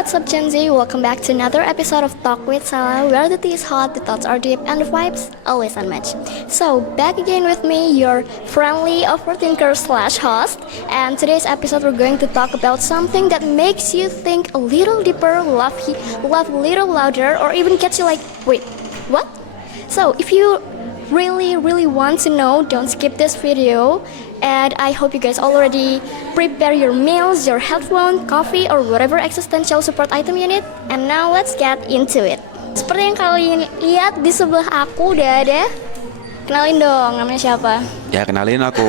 what's up, Gen Z? Welcome back to another episode of Talk with Salah, where the tea is hot, the thoughts are deep, and the vibes always unmatched. So, back again with me, your friendly overthinker slash host. And today's episode, we're going to talk about something that makes you think a little deeper, laugh a little louder, or even gets you like, wait, what? So, if you really want to know, don't skip this video. And I hope you guys already prepare your meals, your headphone, coffee, or whatever existential support item you need. And now let's get into it. Seperti yang kalian lihat di sebelah aku udah ada. Kenalin dong, namanya siapa? Ya, kenalin, aku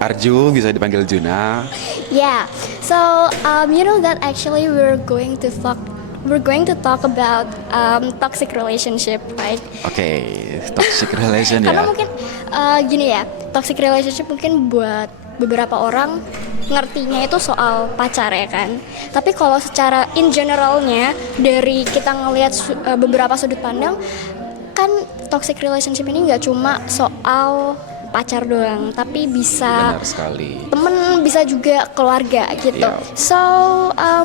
Arju, bisa dipanggil Juna. Yeah, so you know that actually we're going to talk about toxic relationship, right? Oke, toxic relation ya. Karena mungkin gini ya, toxic relationship mungkin buat beberapa orang ngertinya itu soal pacar ya kan. Tapi kalau secara in generalnya dari kita ngelihat beberapa sudut pandang, kan toxic relationship ini nggak cuma soal pacar doang, tapi bisa Benar sekali. temen, bisa juga keluarga gitu. Iya. So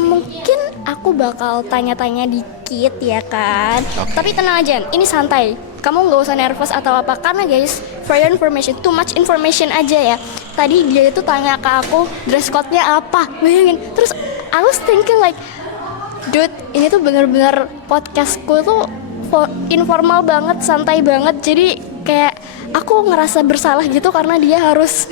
mungkin aku bakal tanya-tanya dikit ya kan. Oke. Tapi tenang aja, ini santai. Kamu nggak usah nervous atau apa, karena guys, for your information, too much information aja ya. Tadi dia itu tanya ke aku dress code-nya apa, bayangin. Terus I was thinking like, dude, ini tuh bener-bener podcastku tuh informal banget, santai banget. Jadi kayak aku ngerasa bersalah gitu karena dia harus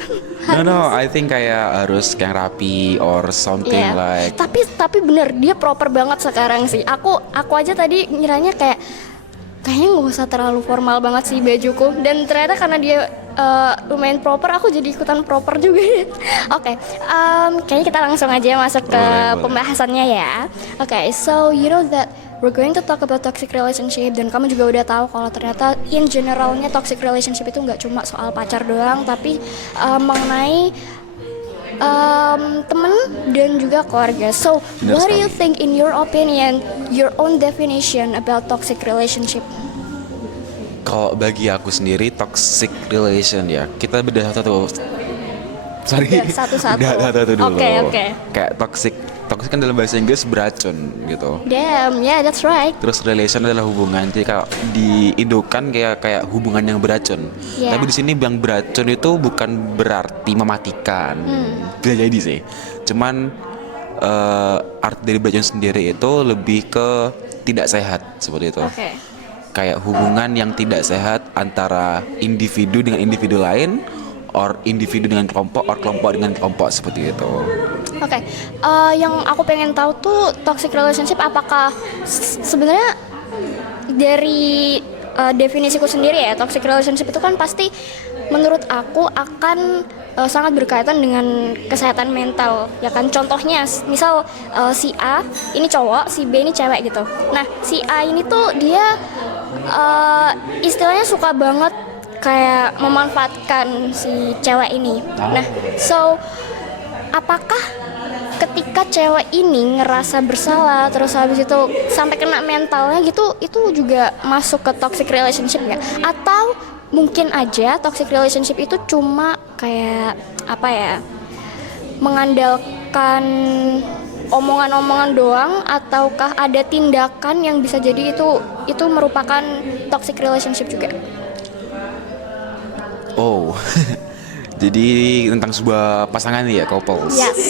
No, I think kayak harus yang rapi or something yeah. like. Tapi bener, dia proper banget sekarang sih. Aku aja tadi ngiranya kayaknya nggak usah terlalu formal banget sih bajuku, dan ternyata karena dia lumayan proper, aku jadi ikutan proper juga. Oke, kayaknya kita langsung aja masuk ke Boleh. pembahasannya ya. Oke, so you know that we're going to talk about toxic relationship, dan kamu juga udah tahu kalau ternyata in generalnya toxic relationship itu nggak cuma soal pacar doang, tapi mengenai temen dan juga keluarga. So, Benar what do you sekali. think, in your opinion, your own definition about toxic relationship? Kalau bagi aku sendiri toxic relation ya, kita bedah satu. Sorry. Bedah satu-satu. Bedah satu-satu dulu. Oke. Kayak toxic kan dalam bahasa Inggris beracun gitu. Damn, yeah, that's right. Terus relation adalah hubungan, jadi kalau di Indo kan kayak hubungan yang beracun. Yeah. Tapi di sini yang beracun itu bukan berarti mematikan, bisa jadi sih. Cuman arti dari beracun sendiri itu lebih ke tidak sehat seperti itu. Oke. Kayak hubungan yang tidak sehat antara individu dengan individu lain, or individu dengan kelompok, or kelompok dengan kelompok, seperti itu. Oke, yang aku pengen tahu tuh toxic relationship apakah sebenarnya dari definisiku sendiri ya, toxic relationship itu kan pasti menurut aku akan sangat berkaitan dengan kesehatan mental ya kan. Contohnya misal si A ini cowok, si B ini cewek gitu. Nah, si A ini tuh dia istilahnya suka banget kayak memanfaatkan si cewek ini. Nah, so apakah ketika cewek ini ngerasa bersalah terus habis itu sampai kena mentalnya gitu, itu juga masuk ke toxic relationship ya? Atau mungkin aja toxic relationship itu cuma kayak apa ya, mengandalkan omongan-omongan doang, ataukah ada tindakan yang bisa jadi itu merupakan toxic relationship juga? Oh, jadi tentang sebuah pasangan nih ya, couples. Yes.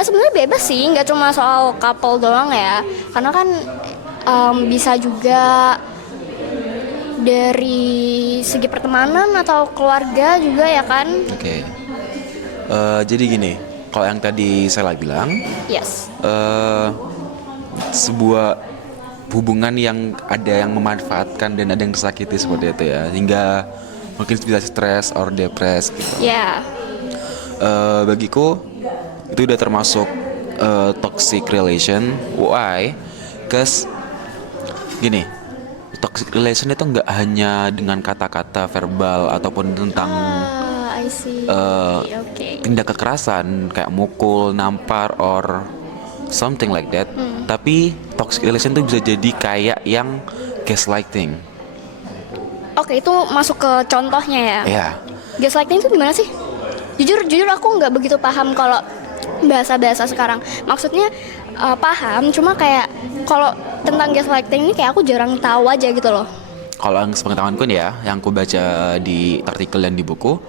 Sebenarnya bebas sih, nggak cuma soal couple doang ya, karena kan bisa juga dari segi pertemanan atau keluarga juga ya kan. Oke. Jadi gini, kalau yang tadi saya bilang, Yes. sebuah hubungan yang ada yang memanfaatkan dan ada yang tersakiti seperti itu ya, hingga mungkin bisa stres or depres gitu. Ya. Bagiku itu udah termasuk toxic relation. Why? Cause gini, toxic relation itu nggak hanya dengan kata-kata verbal ataupun tentang I see. Oke. tindak kekerasan kayak mukul, nampar, or something like that. Tapi toxic relation itu bisa jadi kayak yang gaslighting. Oke, itu masuk ke contohnya ya. Ya. Gaslighting itu gimana sih? Jujur aku nggak begitu paham kalau bahasa-bahasa sekarang. Maksudnya paham, cuma kayak kalau tentang gaslighting ini kayak aku jarang tahu aja gitu loh. Kalau yang sepengetahuanku nih ya, yang aku baca di artikel dan di buku,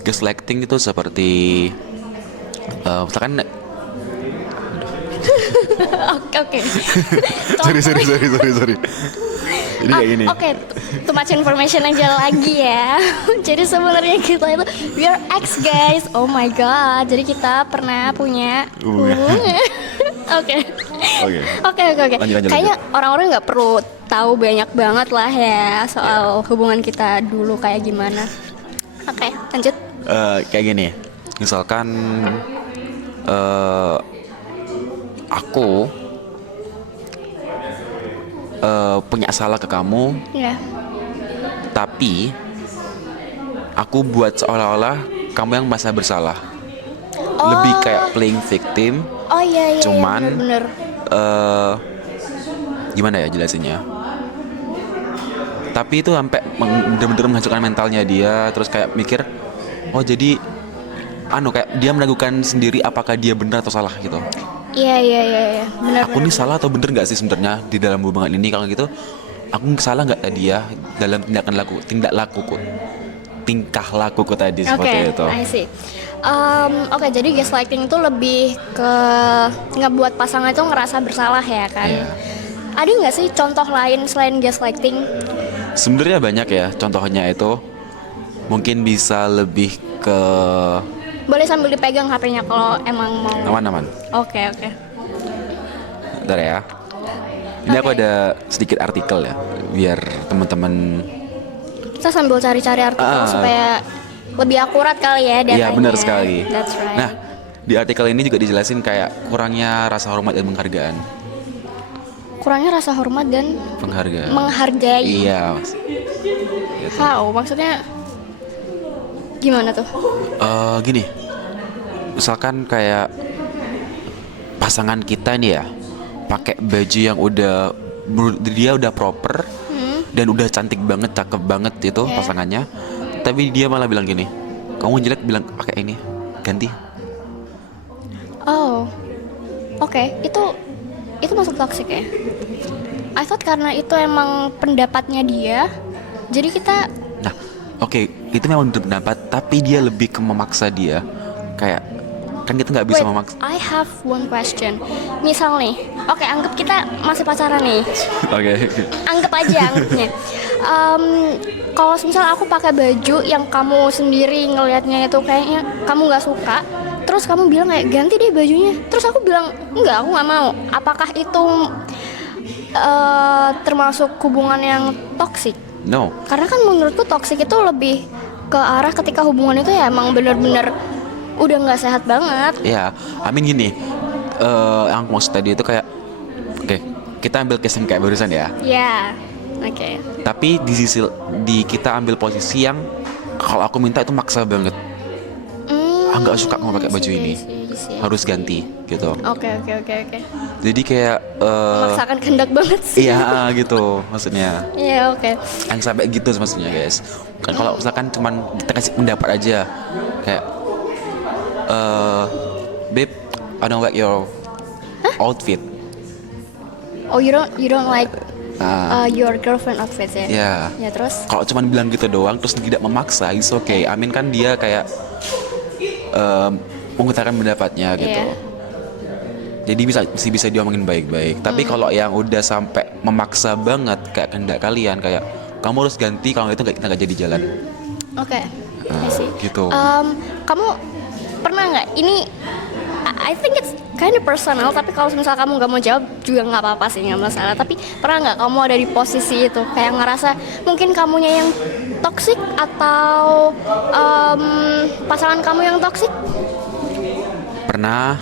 gaslighting itu seperti misalkan Oke. sorry. Jadi kayak gini. Oke, too much information aja lagi ya. Jadi sebenarnya kita itu we are ex guys. Oh my god. Jadi kita pernah punya hubungan. Oke. Lanjut. Kayaknya orang-orang nggak perlu tahu banyak banget lah ya soal hubungan kita dulu kayak gimana. Oke, lanjut. Kayak gini. Misalkan aku punya salah ke kamu, Ya. tapi aku buat seolah-olah kamu yang merasa bersalah. Lebih kayak playing victim. Oh iya Cuman bener. gimana ya jelasinnya? Tapi itu sampai bener-bener menghancurkan mentalnya dia, terus kayak mikir, oh jadi kayak dia meragukan sendiri apakah dia benar atau salah gitu. Iya, benar. Aku nih salah atau bener nggak sih sebenarnya di dalam hubungan ini? Kalau gitu, aku salah nggak tadi ya dalam tingkah lakuku tadi seperti itu. I see. Oke, jadi gaslighting itu lebih ke ngebuat pasangan itu ngerasa bersalah ya kan? Iya. Ada nggak sih contoh lain selain gaslighting? Sebenarnya banyak ya contohnya itu. Mungkin bisa lebih ke Boleh sambil dipegang HP-nya kalau emang mau. aman. Oke. Bentar ya. Ini aku Oke. ada sedikit artikel ya, biar teman-teman. Kita sambil cari-cari artikel supaya lebih akurat kali ya datanya. Iya benar sekali. That's right. Nah, di artikel ini juga dijelasin kayak kurangnya rasa hormat dan penghargaan. Kurangnya rasa hormat dan menghargai. Iya, Mas. Gitu. How? Maksudnya gimana tuh? Gini, misalkan kayak pasangan kita nih ya, pakai baju yang dia udah proper dan udah cantik banget, cakep banget itu Yeah. pasangannya, tapi dia malah bilang gini, kamu jelek, bilang pakai ini, ganti. Oh, oke. Itu masuk toxic ya? I thought karena itu emang pendapatnya dia, jadi kita. Nah, oke, itu memang pendapat, tapi dia lebih ke memaksa dia, kayak kan kita nggak bisa Wait, memaksa. I have one question. Misal nih, oke, anggap kita masih pacaran nih. Oke. Anggapnya. Kalau misal aku pakai baju yang kamu sendiri ngelihatnya itu kayaknya kamu nggak suka, terus kamu bilang kayak ganti deh bajunya, terus aku bilang enggak, aku nggak mau. Apakah itu termasuk hubungan yang toksik? No. Karena kan menurutku toksik itu lebih ke arah ketika hubungan itu ya emang bener-bener udah nggak sehat banget. Ya, gini, yang aku maksud tadi itu kayak, oke, kita ambil case yang kayak barusan ya. Ya, oke. Tapi kita ambil posisi yang kalau aku minta itu maksa banget. Nggak suka kamu pakai baju ini, harus ganti gitu. Oke. Jadi kayak Memaksakan kehendak banget sih. iya gitu maksudnya. Iya, oke. Yang sampai gitu maksudnya guys. Kan kalau misalkan cuman kita kasih pendapat aja kayak babe, I don't like your outfit. Oh, you don't like your girlfriend outfit ya? Ya. Ya terus? Kalau cuman bilang gitu doang terus tidak memaksa, it's okay. Kan dia kayak mengutarakan pendapatnya gitu. Iya. Jadi bisa diomongin baik-baik. Tapi kalau yang udah sampai memaksa banget kayak kehendak kalian, kayak kamu harus ganti, kalau itu kita nggak jadi jalan. Oke. I see. Gitu. Kamu pernah nggak? Ini I think it's kind of personal. Tapi kalau misal kamu nggak mau jawab juga nggak apa-apa sih, nggak masalah. Tapi pernah nggak kamu ada di posisi itu, kayak ngerasa mungkin kamunya yang toxic atau pasangan kamu yang toxic? Pernah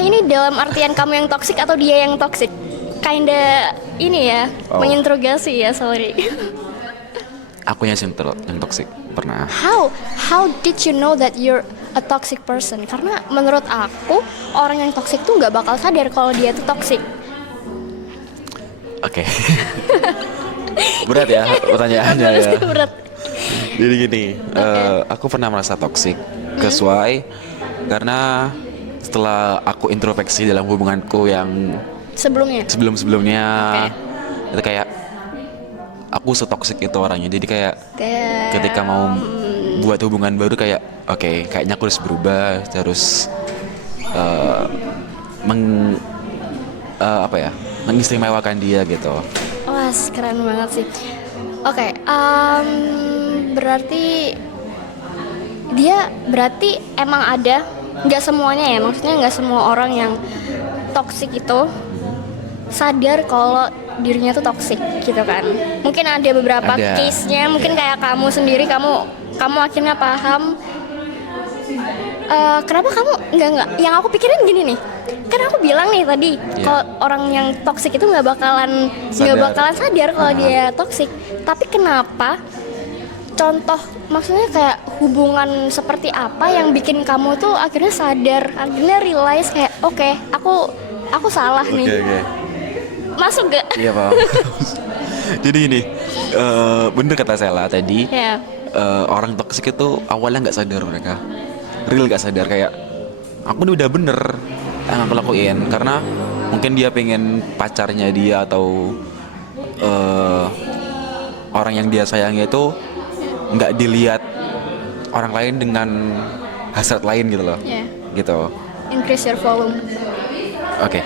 Ini dalam artian kamu yang toxic atau dia yang toxic? Kinda ini ya, menginterogasi ya, sorry. akunya sih yang toxic. Pernah. How did you know that you're a toxic person? Karena menurut aku orang yang toxic tuh nggak bakal sadar kalau dia tuh toxic. Oke. Berat ya pertanyaannya ya. Berat. Jadi gini, aku pernah merasa toxic ke Swai karena setelah aku introspeksi dalam hubunganku yang Sebelumnya. sebelum-sebelumnya, itu kayak aku setoksik itu orangnya. Jadi kayak ketika mau buat hubungan baru kayak oke, kayaknya aku harus berubah, harus mengistimewakan dia gitu. Wah, keren banget sih. Oke, berarti emang ada, nggak semuanya ya, maksudnya nggak semua orang yang toksik itu sadar kalau dirinya tuh toksik gitu kan. Mungkin ada beberapa Ada. case-nya, mungkin kayak kamu sendiri, kamu akhirnya paham. Kenapa kamu nggak? Yang aku pikirin gini nih, kan aku bilang nih tadi, kalau orang yang toksik itu nggak bakalan sadar kalau dia toksik. Tapi kenapa? Contoh, maksudnya kayak hubungan seperti apa yang bikin kamu tuh akhirnya sadar, akhirnya realize kayak oke, aku salah nih. Oke. Masuk gak? Iya paham. Jadi ini bener kata Sela tadi. Ya. Orang toksik itu awalnya nggak sadar mereka, real nggak sadar kayak aku ini udah bener yang aku lakuin karena mungkin dia pengen pacarnya dia atau orang yang dia sayangi itu nggak dilihat orang lain dengan hasrat lain gitu loh. Yeah. Gitu. Increase your volume. Oke.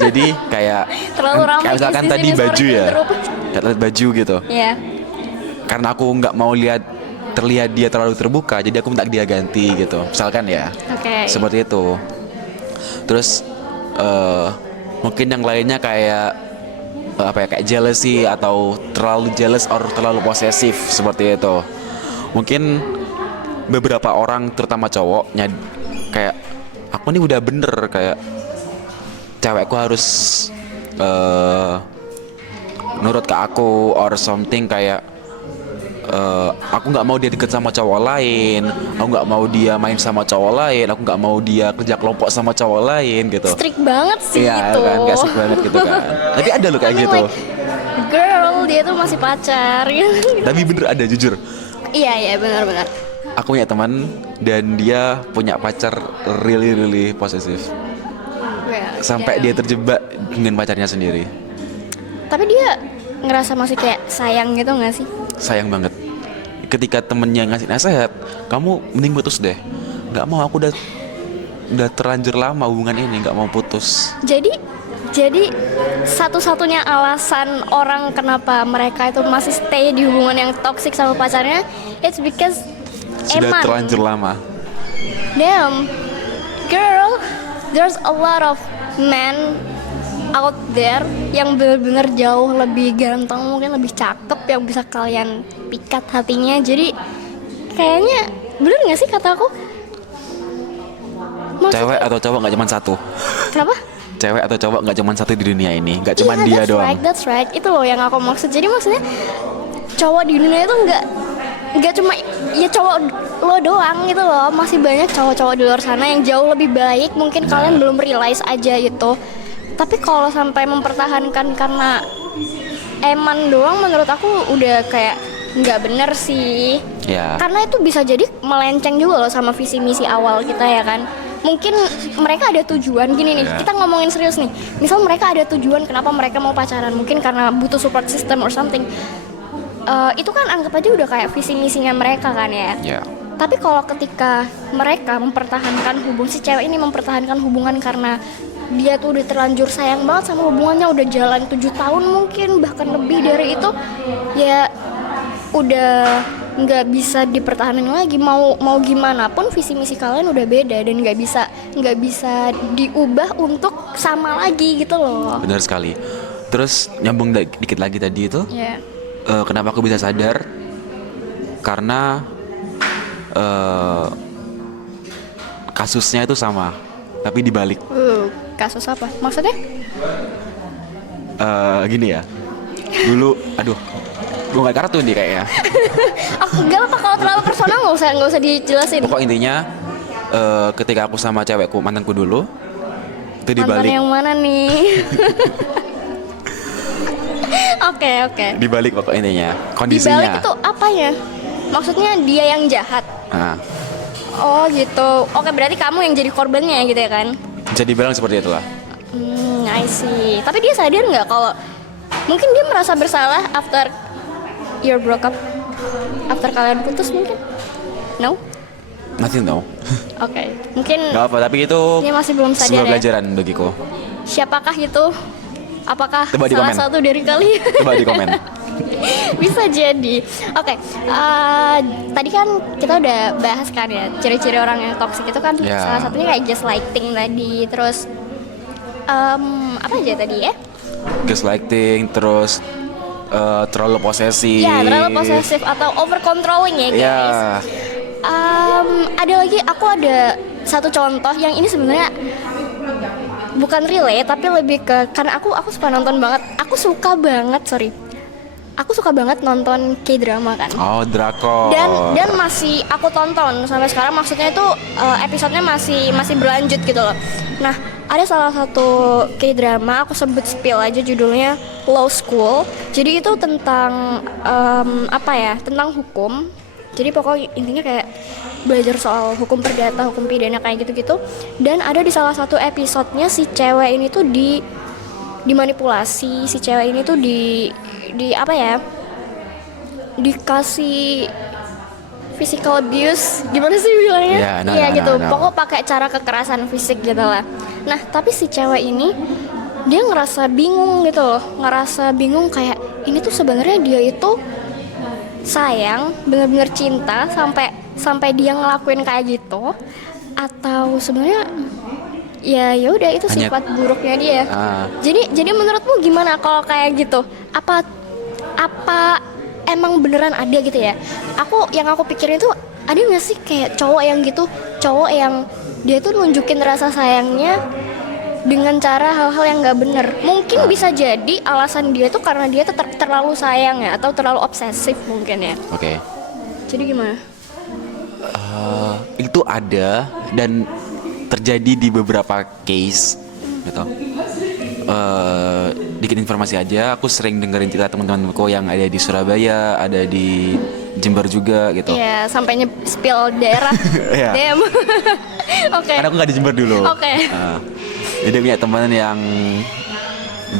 Jadi kayak Terlalu ramai kayak misalkan guys di tadi sini, baju sorry, ya, interrupt. kayak baju gitu. Ya. Karena aku nggak mau terlihat dia terlalu terbuka, jadi aku minta dia ganti gitu. Misalkan ya. Oke. Seperti itu. Terus mungkin yang lainnya kayak kayak jealousy atau terlalu jealous or terlalu posesif seperti itu. Mungkin beberapa orang terutama cowoknya kayak aku nih udah bener kayak cewekku harus nurut ke aku or something kayak aku nggak mau dia deket sama cowok lain, aku nggak mau dia main sama cowok lain, aku nggak mau dia kerja kelompok sama cowok lain gitu. Strict banget sih Iya itu. kan, gak asik banget gitu kan. Tapi ada loh kayak I mean, gitu. like, girl, dia tuh masih pacar. Tapi bener ada, jujur. Iya benar-benar. Aku punya teman dan dia punya pacar really posesif. Sampai dia terjebak dengan pacarnya sendiri. Tapi dia ngerasa masih kayak sayang gitu nggak sih? Sayang banget. Ketika temennya ngasih nasihat, kamu mending putus deh. Nggak mau, aku udah terlanjur lama hubungan ini, nggak mau putus. Jadi satu-satunya alasan orang kenapa mereka itu masih stay di hubungan yang toxic sama pacarnya, it's because Sudah eman. terlanjur lama. Damn, girl, there's a lot of men out there yang benar-benar jauh lebih ganteng, mungkin lebih cakep, yang bisa kalian pikat hatinya. Jadi kayaknya bener nggak sih kata aku? Maksudnya, Cewek atau cowok nggak cuma satu. kenapa? Cewek atau cowok nggak cuma satu di dunia ini, nggak cuma Iya, dia that's doang. right, that's right. Itu loh yang aku maksud. Jadi maksudnya cowok di dunia itu nggak cuma ya cowok lo doang gitu loh. Masih banyak cowok-cowok di luar sana yang jauh lebih baik. Mungkin kalian belum realize aja gitu. Tapi kalau sampai mempertahankan karena eman doang, menurut aku udah kayak nggak bener sih. Ya. Karena itu bisa jadi melenceng juga loh sama visi misi awal kita ya kan. Mungkin mereka ada tujuan gini nih, kita ngomongin serius nih. Misal mereka ada tujuan kenapa mereka mau pacaran, mungkin karena butuh support system or something. Itu kan anggap aja udah kayak visi misinya mereka kan ya. Ya. Tapi kalau ketika mereka mempertahankan si cewek ini mempertahankan hubungan karena dia tuh udah terlanjur sayang banget sama hubungannya, udah jalan 7 tahun mungkin bahkan lebih dari itu, ya udah nggak bisa dipertahankan lagi. Mau gimana pun visi misi kalian udah beda dan nggak bisa diubah untuk sama lagi gitu loh. Benar sekali. Terus nyambung dikit lagi tadi itu, kenapa aku bisa sadar? Karena kasusnya itu sama, tapi dibalik. Kasus apa? Maksudnya? Gini ya. Dulu, aduh, gue nggak kartu nih kayaknya. Enggak apa, kalau terlalu personal nggak usah dijelasin. Pokok intinya, ketika aku sama cewekku mantanku dulu, itu Mantan dibalik. yang mana nih? Oke. Dibalik pokok intinya, Di kondisinya. balik itu apanya? Maksudnya dia yang jahat. Nah, Oh gitu. Oke, berarti kamu yang jadi korbannya gitu ya kan? Jadi bilang seperti itulah. I see. Tapi dia sadar nggak kalau mungkin dia merasa bersalah after your broke up, after kalian putus mungkin? No? Nothing no. Oke, mungkin Gak apa, tapi itu dia masih belum sadar sebuah ya. pelajaran bagiku. Siapakah itu? Apakah Coba di salah komen. satu dari kalian? Coba di komen. Bisa jadi. Oke, tadi kan kita udah bahas kan ya ciri-ciri orang yang toksik itu kan Ya. salah satunya kayak gaslighting tadi, terus apa aja tadi ya? Gaslighting, terus terlalu posesif. Ya, terlalu posesif atau over controlling ya guys. Ya. Ada lagi, aku ada satu contoh yang ini sebenarnya bukan relate tapi lebih ke karena aku suka nonton banget. Aku suka banget nonton K-drama kan. Oh, drakor. Dan masih aku tonton sampai sekarang, maksudnya itu episodenya masih berlanjut gitu loh. Nah, ada salah satu K-drama, aku sebut spill aja judulnya Law School. Jadi itu tentang tentang hukum. Jadi pokoknya intinya kayak belajar soal hukum perdata, hukum pidana kayak gitu-gitu. Dan ada di salah satu episodenya si cewek ini tuh dimanipulasi, si cewek ini tuh dikasih physical abuse, gimana sih bilangnya? Ya, no, Iya no, gitu. no, no. Pokok pakai cara kekerasan fisik gitu lah. Nah, tapi si cewek ini dia ngerasa bingung gitu loh, kayak ini tuh sebenarnya dia itu sayang, bener-bener cinta sampai dia ngelakuin kayak gitu, atau sebenarnya ya udah itu Hanya- sifat buruknya dia. Jadi menurutmu gimana kalau kayak gitu? Apa emang beneran ada gitu ya? Yang aku pikirin tuh ada nggak sih kayak cowok yang dia tuh nunjukin rasa sayangnya dengan cara hal-hal yang nggak bener. Mungkin bisa jadi alasan dia tuh karena dia tuh terlalu sayang ya, atau terlalu obsesif mungkin ya. Oke. Jadi gimana? Itu ada dan terjadi di beberapa case gitu. Dikit informasi aja, aku sering dengerin cerita teman-temanku yang ada di Surabaya, ada di Jember juga gitu. Iya, sampai spill daerah. Iya. Damn. Oke. Karena aku nggak di Jember dulu. Oke. Jadi punya teman yang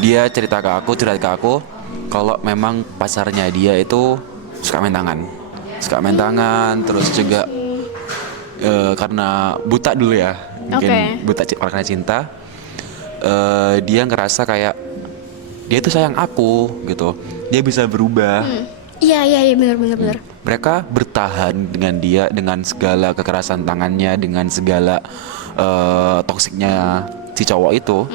dia curhat ke aku kalau memang pacarnya dia itu suka main tangan, terus juga karena buta dulu ya, mungkin buta karena cinta. Dia ngerasa kayak dia itu sayang aku gitu, dia bisa berubah. Iya benar. Mereka bertahan dengan dia dengan segala kekerasan tangannya, dengan segala toksiknya si cowok itu.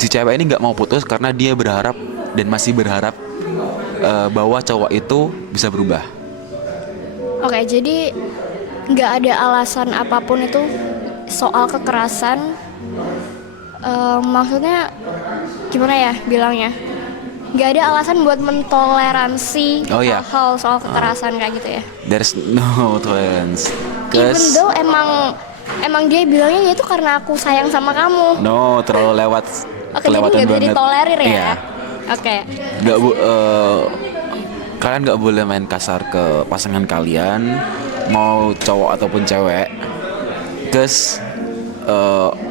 Si cewek ini nggak mau putus karena dia berharap dan masih berharap bahwa cowok itu bisa berubah. Oke, jadi nggak ada alasan apapun itu soal kekerasan. Maksudnya gimana ya bilangnya? Nggak ada alasan buat mentoleransi hal soal kekerasan kayak gitu ya. There's no tolerance. Even though emang dia bilangnya itu karena aku sayang sama kamu. No, terlalu lewat. Oke, jadi nggak bisa ditolerir ya. Iya. Oke. Kalian nggak boleh main kasar ke pasangan kalian, mau cowok ataupun cewek. Terus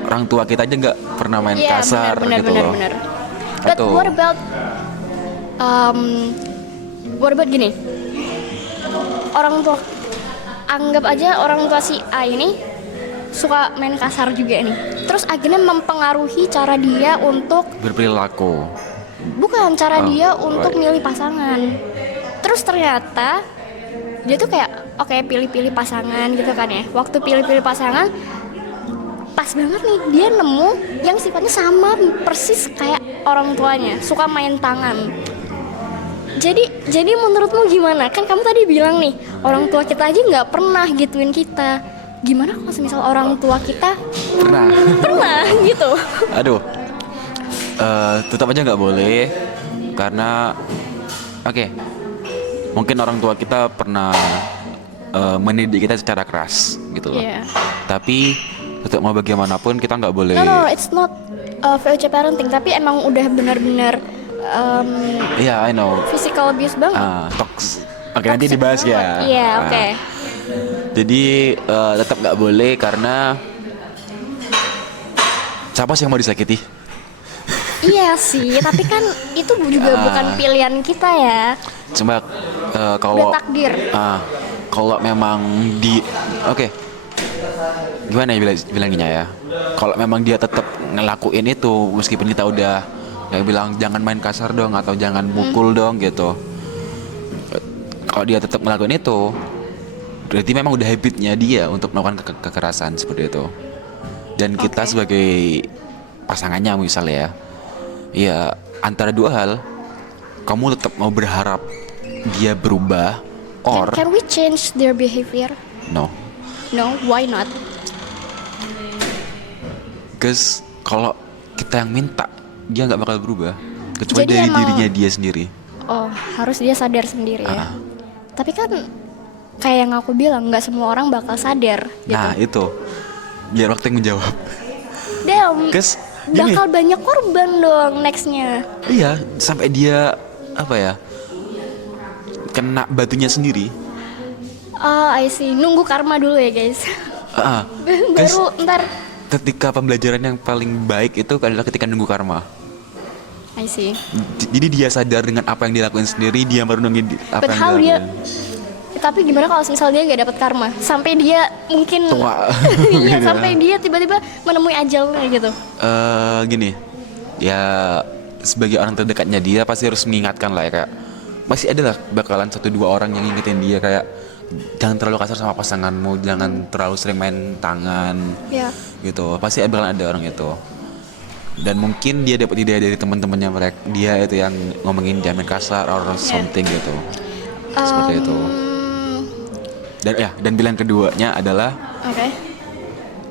orang tua kita aja nggak pernah main kasar gitu loh. Benar. But what about gini? Anggap aja orang tua si A ini suka main kasar juga nih. Terus akhirnya mempengaruhi cara dia untuk berperilaku. Bukan cara dia untuk milih pasangan. Terus ternyata dia tuh kayak pilih-pilih pasangan gitu kan ya. Waktu pilih-pilih pasangan pas banget nih dia nemu yang sifatnya sama persis kayak orang tuanya, suka main tangan. Jadi menurutmu gimana? Kan kamu tadi bilang nih orang tua kita aja nggak pernah gituin kita. Gimana kalau misal orang tua kita pernah gitu? Aduh, tetap aja nggak boleh karena mungkin orang tua kita pernah mendidik kita secara keras gitu loh. Tapi tetap mau bagaimanapun kita nggak boleh. No, it's not VOC parenting, tapi emang udah benar-benar I know. physical abuse banget. Toks. Nanti dibahas ya. Iya, oke. Jadi tetap nggak boleh karena siapa sih yang mau disakiti? Iya sih, tapi kan itu juga bukan pilihan kita ya. Cuma kalau Udah takdir. kalau memang oke. Gimana ya bilangnya ya? Kalau memang dia tetap ngelakuin itu meskipun kita udah kayak bilang jangan main kasar dong atau jangan mukul dong gitu. Kalau dia tetap ngelakuin itu, berarti memang udah habitnya dia untuk melakukan kekerasan seperti itu. Dan kita sebagai pasangannya misalnya ya antara dua hal, kamu tetap mau berharap dia berubah or Can we change their behavior? no. No, why not? Guys, kalau kita yang minta, dia nggak bakal berubah kecuali Jadi dari emang- dirinya dia sendiri. Oh, harus dia sadar sendiri ya. Tapi kan kayak yang aku bilang, nggak semua orang bakal sadar gitu. Nah itu, biar waktu yang menjawab. Damn, Guys, gini, bakal banyak korban dong nextnya. iya sampai dia apa ya kena batunya sendiri. Oh, I see. Nunggu karma dulu ya guys. Guys, Baru ntar. ketika pembelajaran yang paling baik itu adalah ketika nunggu karma. I see. Jadi dia sadar dengan apa yang dia lakuin sendiri, dia baru nungguin apa But yang how dia dia? lakuin. Tapi gimana kalau misalnya dia nggak dapat karma? Sampai dia mungkin Tua. Iya, sampai dia tiba-tiba menemui ajalnya gitu. Gini, ya sebagai orang terdekatnya dia pasti harus mengingatkan lah ya kayak masih ada lah bakalan 1-2 orang yang ngingetin dia kayak jangan terlalu kasar sama pasanganmu, jangan terlalu sering main tangan, Ya. gitu. Pasti bakalan ada orang itu. Dan mungkin dia dapat ide dari teman-temannya mereka, dia itu yang ngomongin jangan main kasar or something gitu. Seperti itu. Dan pilihan keduanya adalah Oke.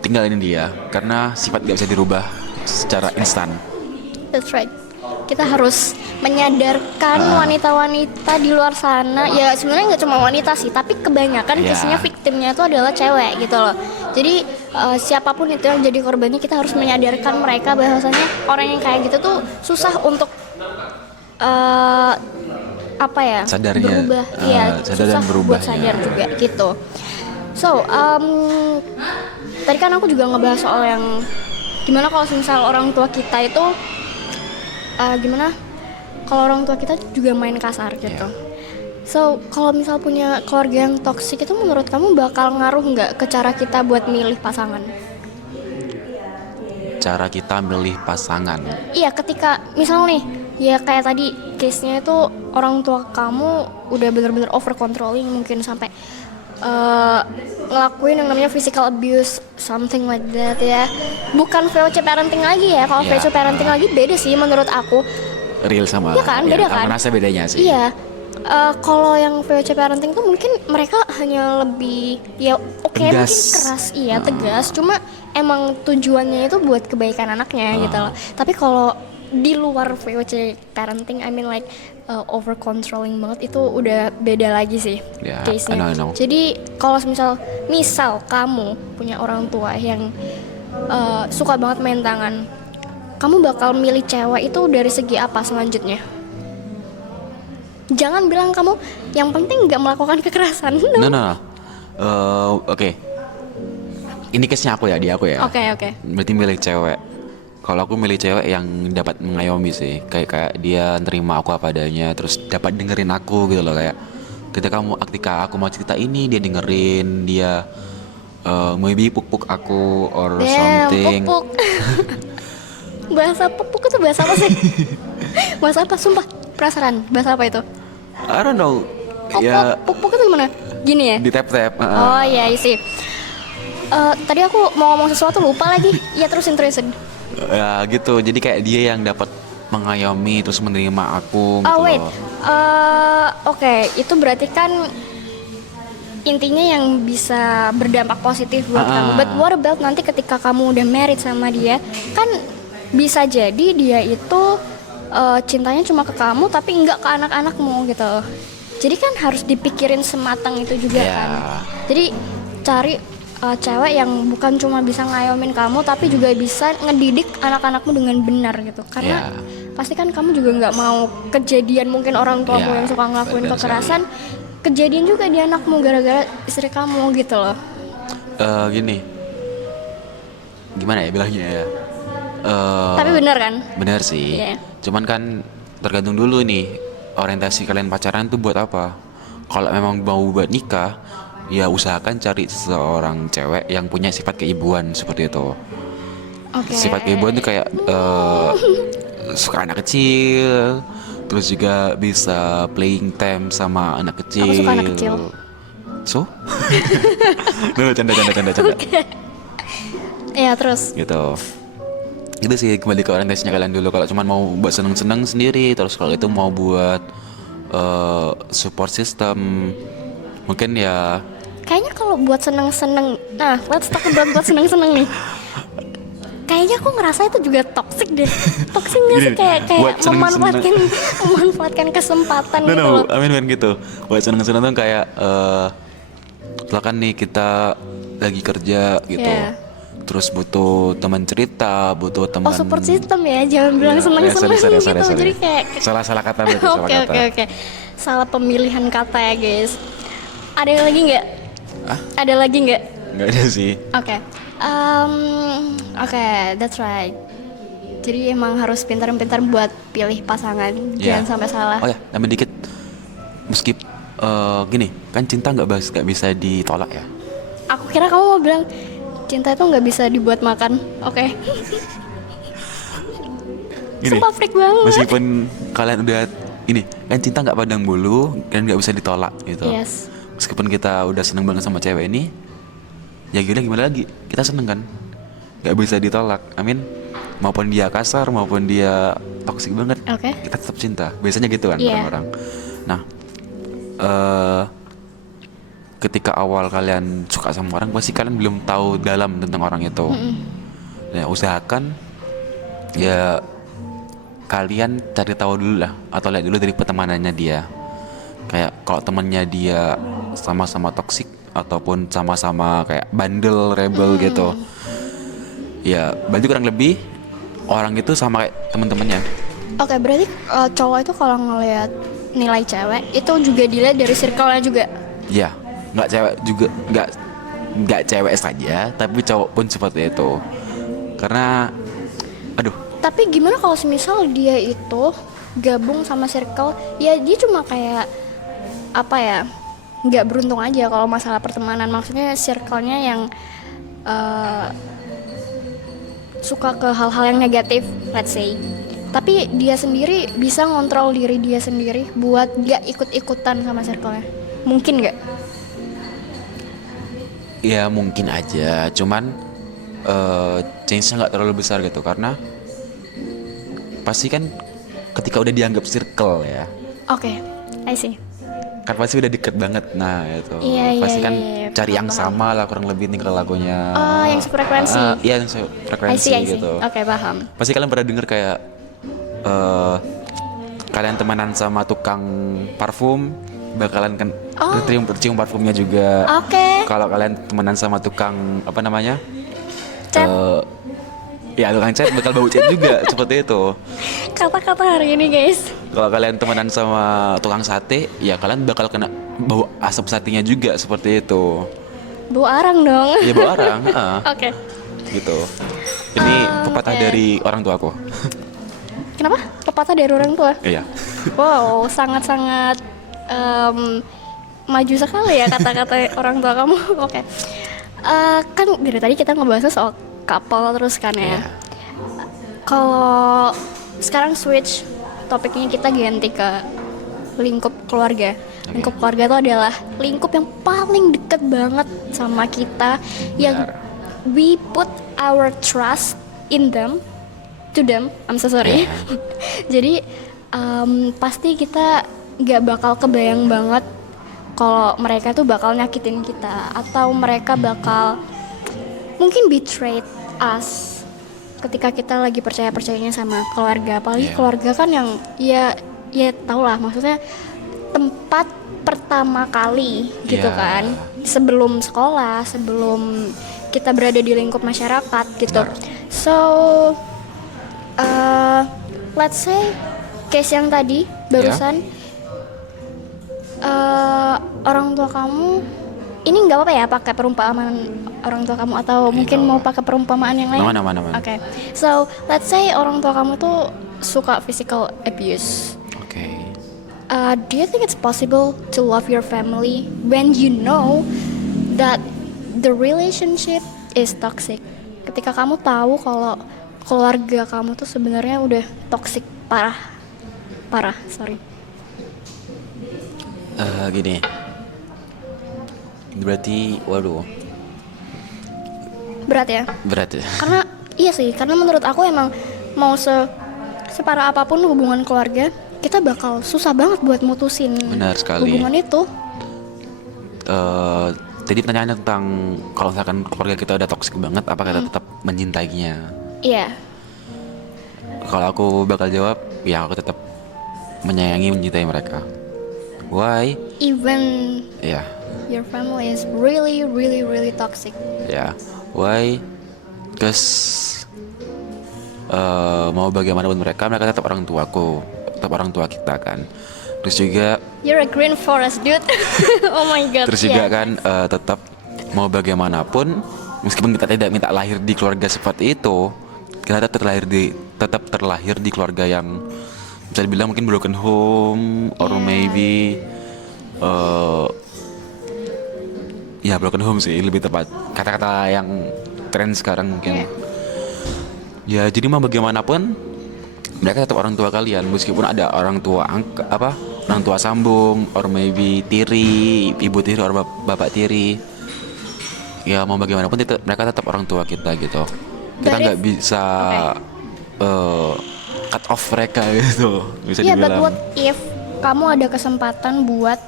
tinggalin dia karena sifat gak bisa dirubah secara instan. That's right. Kita harus menyadarkan wanita-wanita di luar sana. Ya sebenarnya nggak cuma wanita sih, tapi kebanyakan Ya. case-nya victimnya itu adalah cewek gitu loh. Jadi siapapun itu yang jadi korbannya, kita harus menyadarkan mereka bahwasanya orang yang kayak gitu tuh susah untuk apa ya? Sadarnya, berubah. Iya, sadar dan susah berubah, buat sadar ya. juga gitu. So, tadi kan aku juga ngebahas soal yang gimana kalau misal orang tua kita itu gimana kalau orang tua kita juga main kasar gitu. So, kalau misal punya keluarga yang toksik itu menurut kamu bakal ngaruh nggak ke cara kita buat milih pasangan? Cara kita milih pasangan. Iya, ketika misal nih, ya kayak tadi case-nya itu orang tua kamu udah bener-bener over controlling, mungkin sampai ngelakuin yang namanya physical abuse, something like that ya. Bukan VOC parenting lagi ya. Kalau Ya. VOC parenting lagi beda sih menurut aku. Real sama. Iya kan, beda aku kan? ngerasa bedanya sih. Iya. Kalau yang VOC parenting tuh mungkin mereka hanya lebih ya oke mungkin Tegas. keras, iya tegas. Cuma emang tujuannya itu buat kebaikan anaknya gitu loh. Tapi kalau di luar VOC parenting, I mean like over controlling banget, itu udah beda lagi sih Ya, case-nya. I know. Jadi kalau misal kamu punya orang tua yang suka banget main tangan, kamu bakal milih cewek itu dari segi apa selanjutnya? Jangan bilang kamu yang penting nggak melakukan kekerasan. No. Oke. Ini case-nya aku ya, di aku ya. Oke. Berarti milih cewek. Kalau aku milih cewek yang dapat mengayomi sih, kayak dia nerima aku apa adanya, terus dapat dengerin aku gitu loh, kayak ketika aku mau cerita ini dia dengerin, dia maybe puk-puk aku or something. Pupuk. Bahasa pupuk itu bahasa apa sih? Bahasa apa? Sumpah, penasaran. Bahasa apa itu? I don't know. Pupuk, Ya pupuk itu gimana? Gini ya? di tap-tap. Oh iya sih. Tadi aku mau ngomong sesuatu lupa lagi. Ya terusin. Ya gitu. Jadi kayak dia yang dapat mengayomi terus menerima aku gitu Oh wait, loh. Oke, itu berarti kan intinya yang bisa berdampak positif buat kamu. But what about nanti ketika kamu udah married sama dia, kan bisa jadi dia itu cintanya cuma ke kamu tapi nggak ke anak-anakmu gitu. Jadi kan harus dipikirin sematang itu juga kan. Jadi cari cewek yang bukan cuma bisa ngayomin kamu tapi juga bisa ngedidik anak-anakmu dengan benar gitu. Karena pasti kan kamu juga nggak mau kejadian mungkin orang tuamu yang suka ngelakuin benar kekerasan kejadian juga di anakmu gara-gara istri kamu gitu loh. Gini, gimana ya bilangnya ya? Tapi benar kan? Bener sih. Iya. Cuman kan tergantung dulu nih orientasi kalian pacaran tuh buat apa. Kalau memang mau buat nikah, ya usahakan cari seorang cewek yang punya sifat keibuan seperti itu. Oke. Sifat keibuan tuh kayak suka anak kecil, terus juga bisa playing time sama anak kecil. Aku suka anak kecil. So? Duh, canda. Iya, terus. Gitu. Itu sih kembali ke orientasinya kalian dulu. Kalau cuma mau buat seneng-seneng sendiri, terus kalau itu mau buat support system, mungkin ya Kayaknya kalau buat seneng-seneng, nah let's talk about buat seneng-seneng nih. Kayaknya aku ngerasa itu juga toxic deh. Toxic nggak sih, Gini, kayak buat seneng-seneng. memanfaatkan kesempatan no, gitu no, loh. amin gitu. Buat seneng-seneng tuh kayak misalkan nih kita lagi kerja gitu. Yeah. Terus butuh teman cerita, butuh teman. Oh, support system ya, jangan bilang seneng-seneng gitu. Sorry. Jadi kayak salah kata berarti, salah kata. Oke. Salah pemilihan kata ya guys. Ada yang lagi nggak? Ada lagi nggak? Nggak ada sih. Oke, that's right. Jadi emang harus pintar-pintar buat pilih pasangan, Yeah. jangan sampai salah. Oh ya, tambah dikit. Gini, kan cinta nggak bisa ditolak ya. Aku kira kamu mau bilang cinta itu nggak bisa dibuat makan. Oke. Gini, Sumpah freak banget. meskipun kalian udah ini kan cinta nggak padang bulu dan nggak bisa ditolak gitu. Yes. Meskipun kita udah seneng banget sama cewek ini, ya gimana lagi, kita seneng kan, nggak bisa ditolak. Amin. Maupun dia kasar, maupun dia toksik banget, Oke. kita tetap cinta. Biasanya gitu kan Iya. orang-orang. Nah, ketika awal kalian suka sama orang, pasti kalian belum tahu dalam tentang orang itu. Ya usahakan ya kalian cari tahu dulu lah, atau lihat dulu dari pertemanannya dia. Kayak kalau temannya dia sama-sama toksik ataupun sama-sama kayak bandel, rebel gitu, ya berarti kurang lebih orang itu sama kayak teman-temannya. Oke, berarti cowok itu kalau ngelihat nilai cewek itu juga dilihat dari circle-nya juga. Ya, nggak cewek juga, nggak cewek saja, tapi cowok pun seperti itu. Karena, aduh, Tapi gimana kalau semisal dia itu gabung sama circle, ya dia cuma kayak apa ya, nggak beruntung aja kalau masalah pertemanan. Maksudnya circle-nya yang suka ke hal-hal yang negatif, let's say. Tapi dia sendiri bisa ngontrol diri dia sendiri buat gak ikut-ikutan sama circle-nya. Mungkin nggak? ya mungkin aja. Cuman change-nya nggak terlalu besar gitu, karena pasti kan ketika udah dianggap circle ya, Oke, I see. kan pasti udah deket banget. Nah itu Iya, pasti iya, kan iya, cari yang paham. sama lah kurang lebih tingkah lakunya. Oh, yang sefrekuensi. Iya, yang I frekuensi see. gitu. Oke, paham. Pasti kalian pernah denger kayak kalian temenan sama tukang parfum, bakalan kan tercium parfumnya juga. Oke. Kalau kalian temenan sama tukang apa namanya, Cat. ya tukang cat bakal bau cat juga seperti itu. Kata-kata hari ini, guys. Kalau kalian temenan sama tukang sate, ya kalian bakal kena bau asap satenya juga seperti itu. Bau arang dong. Ya bau arang, Oke. gitu. Ini pepatah Oke. dari orang tuaku. Kenapa? Pepatah dari orang tua. Iya. Wow, sangat-sangat maju sekali ya kata-kata orang tua kamu. Oke. Kan dari tadi kita ngebahas soal couple terus kan ya. Iya. Kalau sekarang switch topiknya, kita ganti ke lingkup keluarga. Lingkup keluarga itu adalah lingkup yang paling deket banget sama kita, yang we put our trust in them, to them. I'm so sorry. Jadi pasti kita nggak bakal kebayang banget kalau mereka tuh bakal nyakitin kita, atau mereka bakal mungkin betray us ketika kita lagi percaya-percayanya sama keluarga. Apalagi keluarga kan yang ya tau lah, maksudnya tempat pertama kali gitu kan, sebelum sekolah, sebelum kita berada di lingkup masyarakat gitu. So let's say case yang tadi barusan, orang tua kamu, ini nggak apa-apa ya pakai perumpamaan orang tua kamu atau mungkin mau pakai perumpamaan yang lain? Mana. Oke. So, let's say orang tua kamu tuh suka physical abuse. Oke. Do you think it's possible to love your family when you know that the relationship is toxic? Ketika kamu tahu kalau keluarga kamu tuh sebenarnya udah toxic parah, sorry. Gini. Berarti, waduh, Berat ya? berat ya. Karena iya sih, karena menurut aku emang mau separah apapun hubungan keluarga, kita bakal susah banget buat mutusin Benar sekali. hubungan itu. Tadi pertanyaannya tentang kalau misalkan keluarga kita udah toksik banget, apakah kita tetap mencintainya? Iya. Kalau aku bakal jawab, ya aku tetap menyayangi, mencintai mereka. Why? Even Ya, your family is really, really, really toxic. ya. Why? Because mau bagaimanapun mereka tetap orang tuaku, tetap orang tua kita kan. Terus juga You're a green forest, dude. Oh my god. Terus juga kan tetap mau bagaimanapun, meskipun kita tidak minta lahir di keluarga seperti itu, kita tetap terlahir di keluarga yang bisa dibilang mungkin broken home or maybe ya broken home sih lebih tepat, kata-kata yang keren sekarang mungkin. Ya jadi mau bagaimanapun mereka tetap orang tua kalian, meskipun ada orang tua orang tua sambung or maybe tiri, ibu tiri or bapak tiri. Ya mau bagaimanapun mereka tetap orang tua kita gitu. Kita nggak bisa cut off mereka gitu, bisa Iya, but dibilang. what if kamu ada kesempatan buat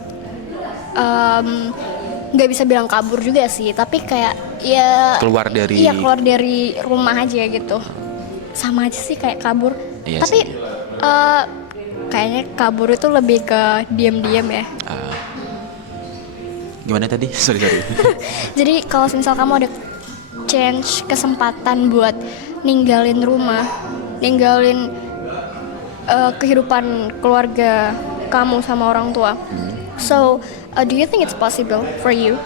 nggak bisa bilang kabur juga sih, tapi kayak ya Keluar dari- keluar dari rumah aja gitu. Sama aja sih kayak kabur. Iya Tapi sih. kayaknya kabur itu lebih ke diam-diam ya. Gimana tadi? Sorry. Jadi kalau misal kamu ada kesempatan buat ninggalin rumah, ninggalin kehidupan keluarga kamu sama orang tua. So, do you think it's possible for you?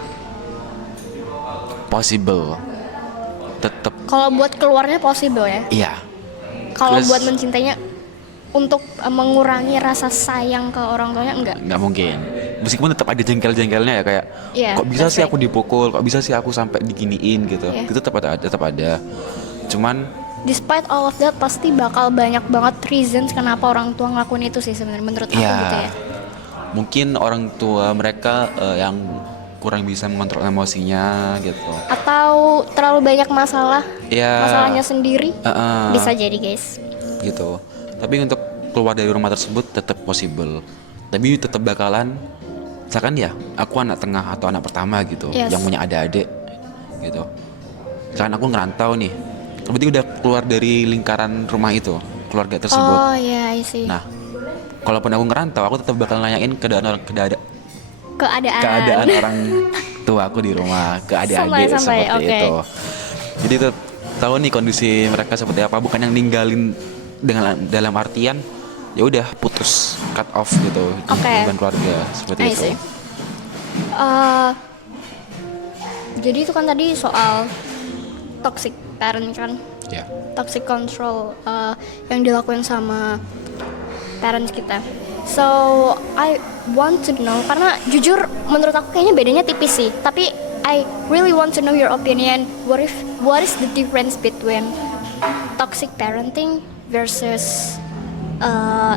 Possible. Tetap Kalau buat keluarnya possible ya. iya. Kalau Plus- buat mencintainya untuk mengurangi rasa sayang ke orang tuanya enggak. Nggak mungkin. Meskipun tetap ada jengkel-jengkelnya ya, kayak Iya, kok bisa that's sih right. aku dipukul, kok bisa sih aku sampai diginiin gitu. Iya. Itu tetap ada. Cuman Despite all of that, pasti bakal banyak banget reasons kenapa orang tua ngelakuin itu sih sebenarnya menurut aku ya gitu ya. mungkin orang tua mereka yang kurang bisa mengontrol emosinya gitu. Atau terlalu banyak masalah, Ya. masalahnya sendiri. Heeh. Bisa jadi guys. Gitu. Tapi untuk keluar dari rumah tersebut tetap possible. Tapi tetap bakalan, misalkan ya, aku anak tengah atau anak pertama gitu, Yes. yang punya adik gitu. Misalkan aku ngerantau nih, berarti udah keluar dari lingkaran rumah itu, keluarga tersebut. Oh iya, I see. Nah, kalaupun aku ngerantau, aku tetap bakal nanyain keadaan Keadaan. orang tua aku di rumah, ke Santai, adik-adik santai, seperti oke. itu. Jadi tahu nih kondisi mereka seperti apa, bukan yang ninggalin dengan dalam artian ya udah putus, cut off gitu, Oke. hubungan keluarga seperti I itu. see. Jadi itu kan tadi soal toxic parent kan, Ya. toxic control yang dilakuin sama parents kita. So I want to know, karena jujur menurut aku kayaknya bedanya tipis sih. Tapi I really want to know your opinion. What is the difference between toxic parenting versus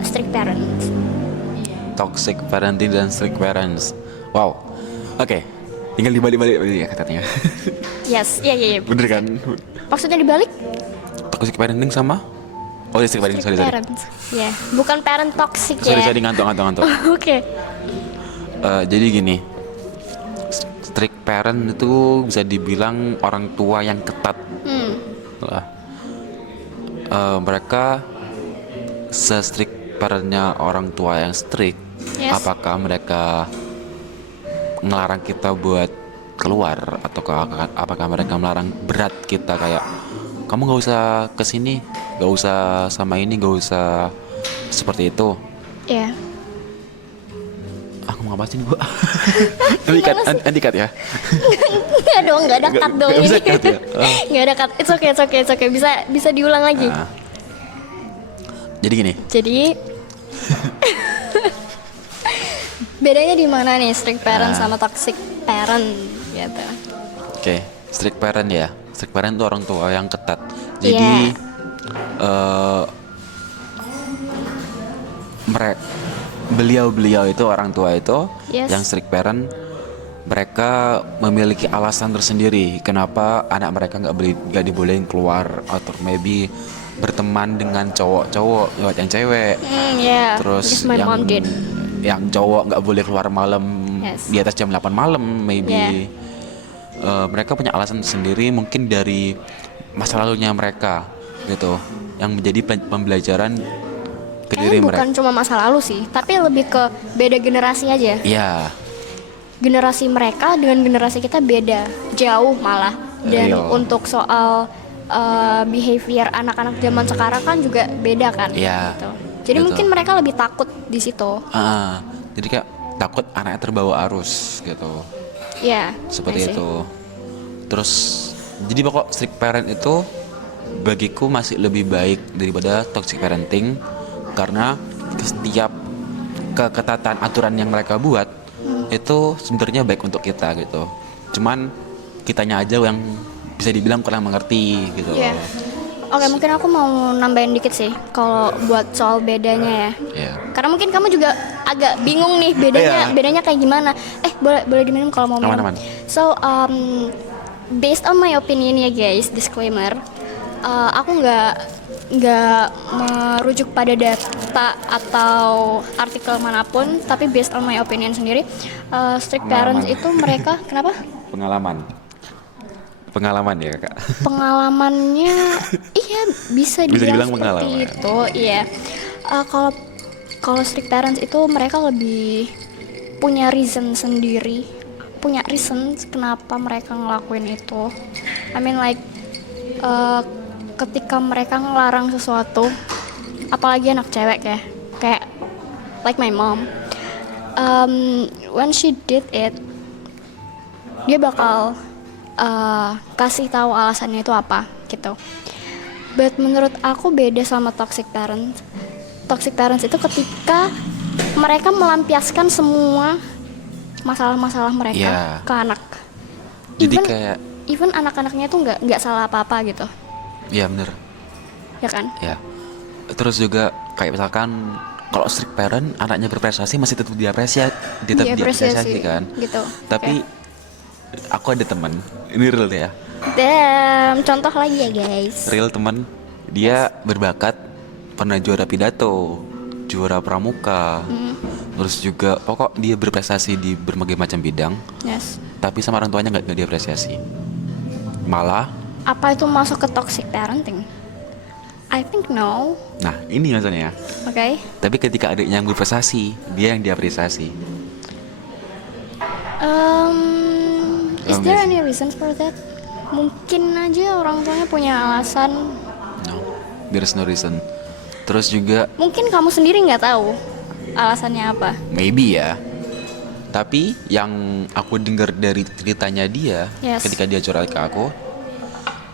strict parents? Toxic parenting dan strict parents. Wow. Oke. Tinggal dibalik-balik ya katanya. Yes, iya. Bener kan? Maksudnya dibalik? Toxic parenting sama? Oh ya, strict parenting, sorry. Parents. Ya, bukan parent toxic ya. Sorry, ngantuk. Oke. Jadi gini, strict parent itu bisa dibilang orang tua yang ketat lah. Mereka se-strict parentnya orang tua yang strict. Yes. Apakah mereka ngelarang kita buat keluar, atau apakah mereka melarang berat kita kayak kamu nggak usah kesini, nggak usah sama ini, nggak usah seperti itu. Ya. Aku mau ngomong apa sih nih, Bu? Nanti cut ya. Nggak dong, nggak ada cut dong nggak bisa ini. cut ya? Oh. Nggak ada cut. It's okay. Bisa diulang lagi. Nah, jadi gini. Jadi bedanya di mana nih strict parent sama toxic parent gitu? Oke, strict parent ya. Strict parent itu orang tua yang ketat. Jadi beliau itu orang tua itu Yes. yang strict parent, mereka memiliki alasan tersendiri kenapa anak mereka nggak dibolehin keluar atau maybe berteman dengan cowok lewat yang cewek. Yeah. Terus Because my mom did. yang cowok nggak boleh keluar malam Yes. di atas jam 8 malam maybe. Yeah. Mereka punya alasan sendiri mungkin dari masa lalunya mereka gitu, yang menjadi pembelajaran ke diri Kayaknya mereka. bukan cuma masa lalu sih, tapi lebih ke beda generasi aja. Iya, Generasi mereka dengan generasi kita beda jauh malah. Dan Iya. untuk soal behavior anak-anak zaman sekarang kan juga beda kan. Iya, Gitu. Jadi betul. mungkin mereka lebih takut di situ. Jadi kayak takut anaknya terbawa arus gitu, Ya. seperti I see. itu. Terus jadi pokok strict parent itu bagiku masih lebih baik daripada toxic parenting, karena setiap keketatan aturan yang mereka buat itu sebenarnya baik untuk kita gitu. Cuman kitanya aja yang bisa dibilang kurang mengerti gitu. Iya. Oke, mungkin aku mau nambahin dikit sih kalau buat soal bedanya ya. Iya. Karena mungkin kamu juga agak bingung nih bedanya kayak gimana. Boleh diminum kalau mau minum. Aman-aman. So, based on my opinion ya guys, disclaimer, aku nggak merujuk pada data atau artikel manapun, tapi based on my opinion sendiri, strict parents Pengalaman. itu mereka kenapa? Pengalaman ya, Kak. Pengalamannya iya bisa dibilang seperti pengalaman. itu. Iya. Kalau strict parents itu mereka lebih punya reason sendiri, punya reason kenapa mereka ngelakuin itu. I mean like ketika mereka ngelarang sesuatu, apalagi anak cewek ya, kayak like my mom, when she did it, dia bakal kasih tahu alasannya itu apa gitu. But menurut aku beda sama toxic parents. Toxic parents itu ketika mereka melampiaskan semua masalah-masalah mereka Yeah. ke anak. Jadi kayak Even anak-anaknya itu nggak salah apa-apa gitu, iya bener ya kan? ya. Terus juga kayak misalkan kalau strict parent anaknya berprestasi masih tetap diapresiasi kan. Gitu. Tapi aku ada teman, ini real ya, Damn, contoh lagi ya guys. real teman, dia berbakat, pernah juara pidato, juara pramuka, terus juga pokok dia berprestasi di berbagai macam bidang, Yes. tapi sama orang tuanya nggak diapresiasi, malah. Apa itu masuk ke toxic parenting? I think no. Nah ini maksudnya ya. Oke. Tapi ketika adiknya yang berprestasi, dia yang diapresiasi. Is there any reason for that? Mungkin aja orang tuanya punya alasan. No, there's no reason. Terus juga Mungkin kamu sendiri nggak tahu alasannya apa. maybe ya. Tapi yang aku dengar dari ceritanya dia, Yes. ketika dia curhat ke aku,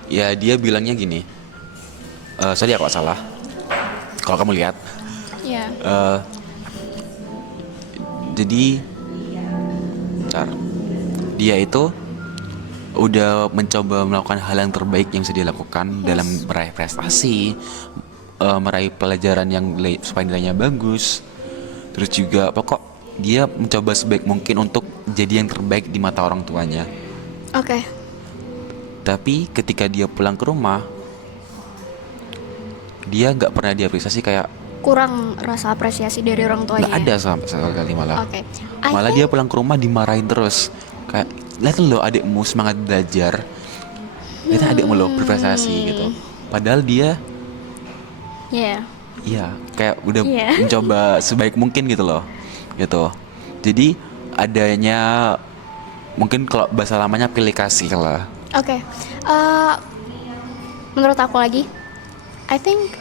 ya dia bilangnya gini. Sorry aku salah. Kalau kamu lihat, Ya. jadi, bentar. Dia itu udah mencoba melakukan hal yang terbaik yang bisa dilakukan dalam meraih prestasi, meraih pelajaran yang supaya nilainya bagus. Terus juga pokok dia mencoba sebaik mungkin untuk jadi yang terbaik di mata orang tuanya. Oke. Tapi ketika dia pulang ke rumah, dia nggak pernah diapresiasi, kayak Kurang rasa apresiasi dari orang tuanya. nggak ada sama sekali malah. Oke. Malah dia pulang ke rumah dimarahin terus. Kayak, lihat lo adikmu semangat belajar, lihat adikmu lo berprestasi gitu. Padahal dia, Ya. iya kayak udah Iya. mencoba sebaik mungkin gitu loh, gitu. Jadi adanya mungkin kalau bahasa lamanya pilih kasih lah. Oke. Menurut aku lagi, I think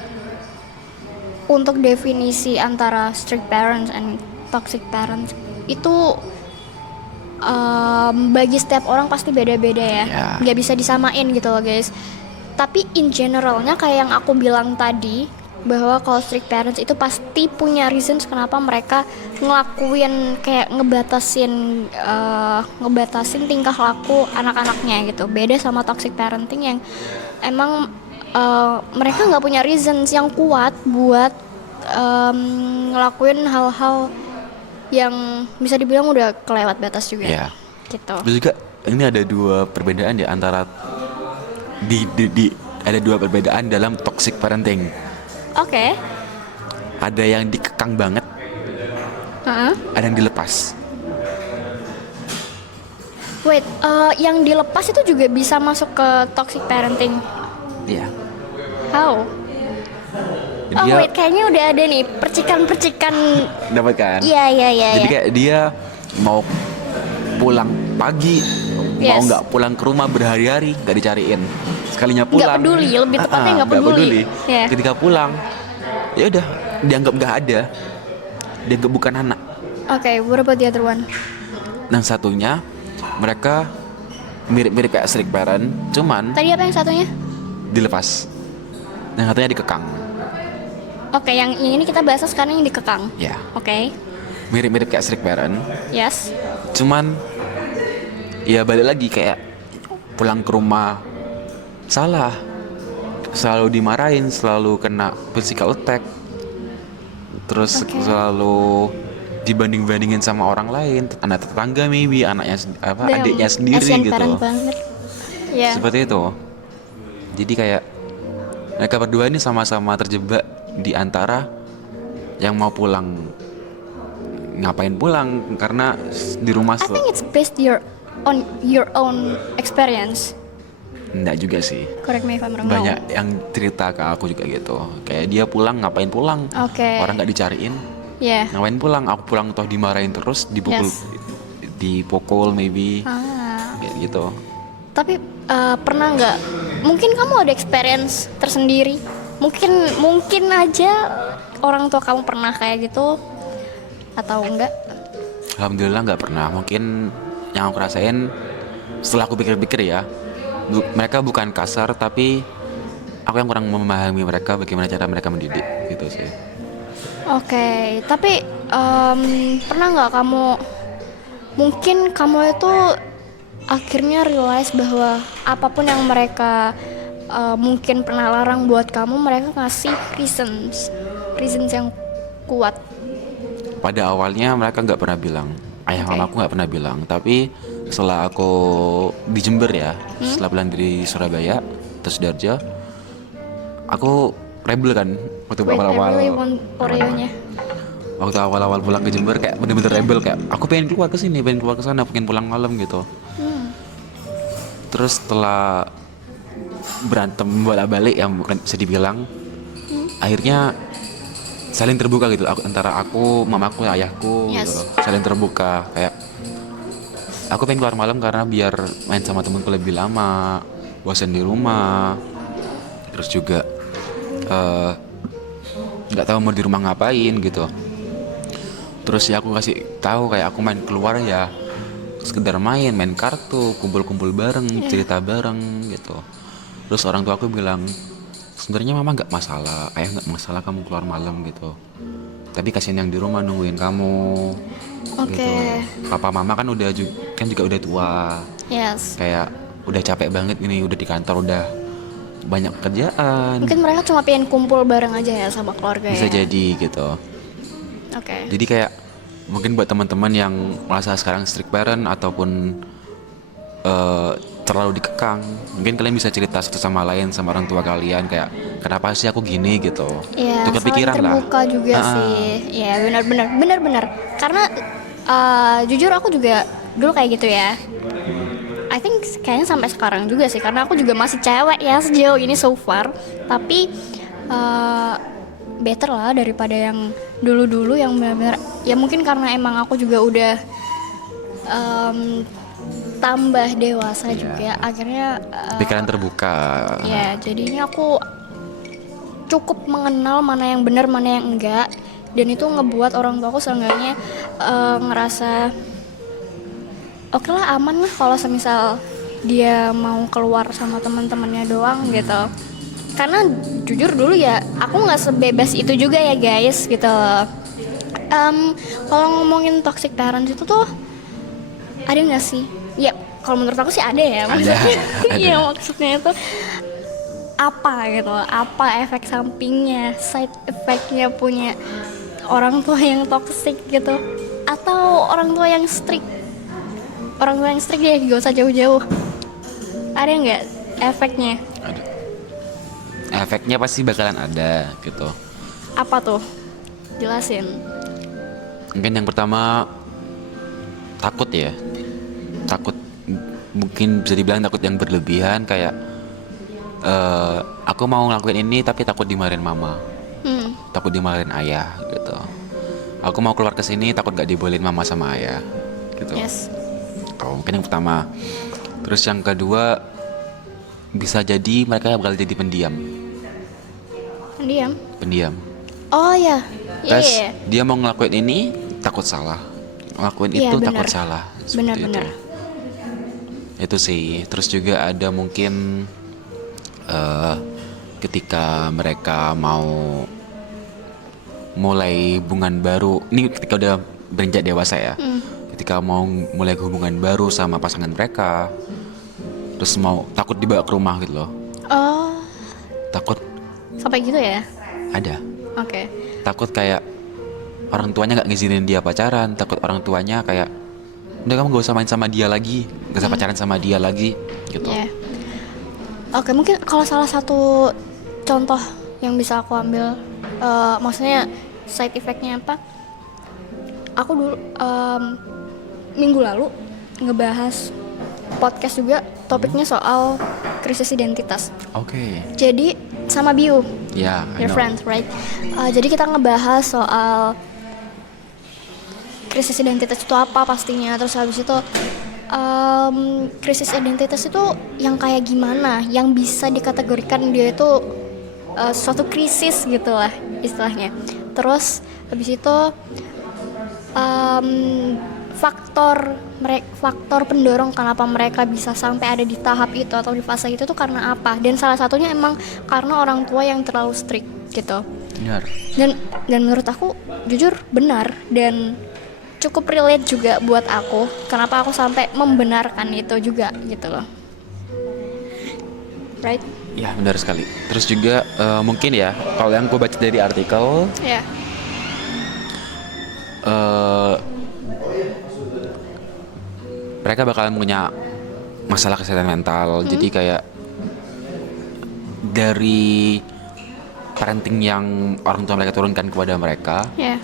untuk definisi antara strict parents and toxic parents itu bagi setiap orang pasti beda-beda ya. Nggak bisa disamain gitu loh guys. Tapi in generalnya kayak yang aku bilang tadi, bahwa kalau strict parents itu pasti punya reasons kenapa mereka ngelakuin kayak ngebatasin tingkah laku anak-anaknya gitu. Beda sama toxic parenting yang emang mereka nggak punya reasons yang kuat buat ngelakuin hal-hal yang bisa dibilang udah kelewat batas juga. Gitu. Terus juga ini ada dua perbedaan ya antara ada dua perbedaan dalam toxic parenting. Oke. Ada yang dikekang banget, ada yang dilepas. Wait, yang dilepas itu juga bisa masuk ke toxic parenting? Iya. How? Wait, kayaknya udah ada nih percikan-percikan. Dapat kan? Iya. Jadi kayak dia mau pulang pagi, mau nggak pulang ke rumah berhari-hari nggak dicariin. Sekalinya pulang. Nggak peduli, lebih tepatnya nggak peduli. Yeah. Ketika pulang, ya udah dianggap nggak ada, dianggap bukan anak. Oke, what about the other one? Yang satunya mereka mirip-mirip kayak strict parent, cuman tadi apa yang satunya? Dilepas. Yang satunya dikekang. Oke, yang ini kita bahas sekarang yang dikekang. Ya. Oke. Mirip-mirip kayak strict parent. Yes. Cuman ya balik lagi kayak pulang ke rumah salah, selalu dimarahin, selalu kena physical attack, terus selalu dibanding-bandingin sama orang lain, anak tetangga maybe, adiknya sendiri Asian gitu. Parent banget. Yeah. Seperti itu. Jadi kayak mereka berdua ini sama-sama terjebak di antara yang mau pulang, ngapain pulang karena di rumah. I think it's based on your own experience. Enggak juga sih. Correct me if I'm wrong. Banyak yang cerita ke aku juga gitu. Kayak dia pulang, ngapain pulang? Orang nggak dicariin. Ngapain pulang? Aku pulang toh dimarahin terus, dipukul maybe. Kayak gitu. Tapi pernah nggak? Mungkin kamu ada experience tersendiri. Mungkin aja orang tua kamu pernah kayak gitu atau enggak? Alhamdulillah nggak pernah. Mungkin yang aku rasain setelah aku pikir-pikir ya, mereka bukan kasar, tapi aku yang kurang memahami mereka, bagaimana cara mereka mendidik gitu sih. Oke, tapi pernah nggak mungkin kamu itu akhirnya realize bahwa apapun yang mereka mungkin pernah larang buat kamu, mereka ngasih reasons yang kuat. Pada awalnya mereka nggak pernah bilang, ayah mamaku nggak pernah bilang, tapi setelah aku di Jember ya, setelah pulang dari Surabaya terus Sidoarjo, aku rebel kan waktu awal-awal. Waktu awal-awal pulang ke Jember kayak bener-bener rebel, kayak aku pengen keluar ke sini, pengen keluar ke sana, pengen pulang malam gitu. Terus setelah berantem bolak-balik yang bukan bisa dibilang, akhirnya saling terbuka gitu, antara aku, mamaku, ayahku gitu, saling terbuka kayak aku pengen keluar malam karena biar main sama temenku lebih lama, bosan di rumah. Terus juga nggak tahu mau di rumah ngapain gitu. Terus ya aku kasih tahu kayak aku main keluar ya sekedar main kartu, kumpul-kumpul bareng, cerita bareng gitu. Terus orang tua aku bilang, sebenarnya mama nggak masalah, ayah nggak masalah kamu keluar malam gitu. Tapi kasihan yang di rumah nungguin kamu. Gitu. Papa mama kan juga udah tua. Kayak udah capek banget ini, udah di kantor, udah banyak kerjaan. Mungkin mereka cuma pengen kumpul bareng aja ya sama keluarga. Bisa jadi gitu. Jadi kayak mungkin buat teman-teman yang merasa sekarang strict parent ataupun terlalu dikekang, mungkin kalian bisa cerita satu sama lain sama orang tua kalian kayak kenapa sih aku gini gitu. Itu kepikiran lah. Terbuka juga sih. Ya benar. Karena jujur aku juga dulu kayak gitu ya. I think kayaknya sampai sekarang juga sih, karena aku juga masih cewek ya sejauh ini so far. Tapi better lah daripada yang dulu-dulu yang benar-benar ya, mungkin karena emang aku juga udah tambah dewasa juga, akhirnya pikiran terbuka. Ya, jadinya aku cukup mengenal mana yang benar, mana yang enggak. dan itu ngebuat orang tuaku seenggaknya ngerasa oke lah, aman lah kalau semisal dia mau keluar sama teman-temannya doang gitu. Karena jujur dulu ya aku nggak sebebas itu juga ya guys gitu. Kalau ngomongin toxic parents itu tuh ada nggak sih? Ya kalau menurut aku sih ada ya maksudnya. Iya maksudnya itu apa gitu? Apa efek sampingnya, side effectnya punya orang tua yang toxic gitu? Atau orang tua yang strict? Orang tua yang strict ya gak usah jauh-jauh. Ada nggak efeknya? Ada. Efeknya pasti bakalan ada gitu. Apa tuh? Jelasin. Mungkin yang pertama takut ya. Takut, mungkin bisa dibilang takut yang berlebihan, kayak aku mau ngelakuin ini tapi takut dimarahin mama, takut dimarahin ayah gitu. Aku mau keluar ke sini takut gak dibolehin mama sama ayah gitu. Yes. Mungkin yang pertama. Terus yang kedua, bisa jadi mereka bakal jadi pendiam. Pendiam. Oh ya. Terus Iya. dia mau ngelakuin ini takut salah, ngelakuin Iya, itu benar. takut salah. Seperti Benar-benar. Itu sih. Terus juga ada mungkin ketika mereka mau mulai hubungan baru, ini ketika udah beranjak dewasa ya, ketika mau mulai hubungan baru sama pasangan mereka, terus mau takut dibawa ke rumah gitu loh. Oh, Takut sampai gitu ya? ada. Oke. Takut kayak orang tuanya nggak ngizinin dia pacaran, takut orang tuanya kayak udah kamu gak usah main sama dia lagi, gak usah pacaran sama dia lagi gitu. Iya. Oke, mungkin kalau salah satu contoh yang bisa aku ambil, maksudnya side effect-nya apa? Aku dulu minggu lalu ngebahas podcast juga, topiknya soal krisis identitas. Oke. Jadi sama Biu, Ya, I your know. friend, right? Jadi kita ngebahas soal krisis identitas itu apa pastinya. Terus habis itu krisis identitas itu yang kayak gimana, yang bisa dikategorikan dia itu suatu krisis gitu lah istilahnya. Terus habis itu faktor pendorong kenapa mereka bisa sampai ada di tahap itu atau di fase itu tuh karena apa, dan salah satunya emang karena orang tua yang terlalu strict gitu. Benar. Dan menurut aku jujur benar dan cukup relate juga buat aku, kenapa aku sampai membenarkan itu juga gitu loh, right? Ya, benar sekali. Terus juga mungkin ya, kalau yang gue baca dari artikel, Ya. mereka bakalan punya masalah kesehatan mental. Jadi kayak dari parenting yang orang tua mereka turunkan kepada mereka, Ya.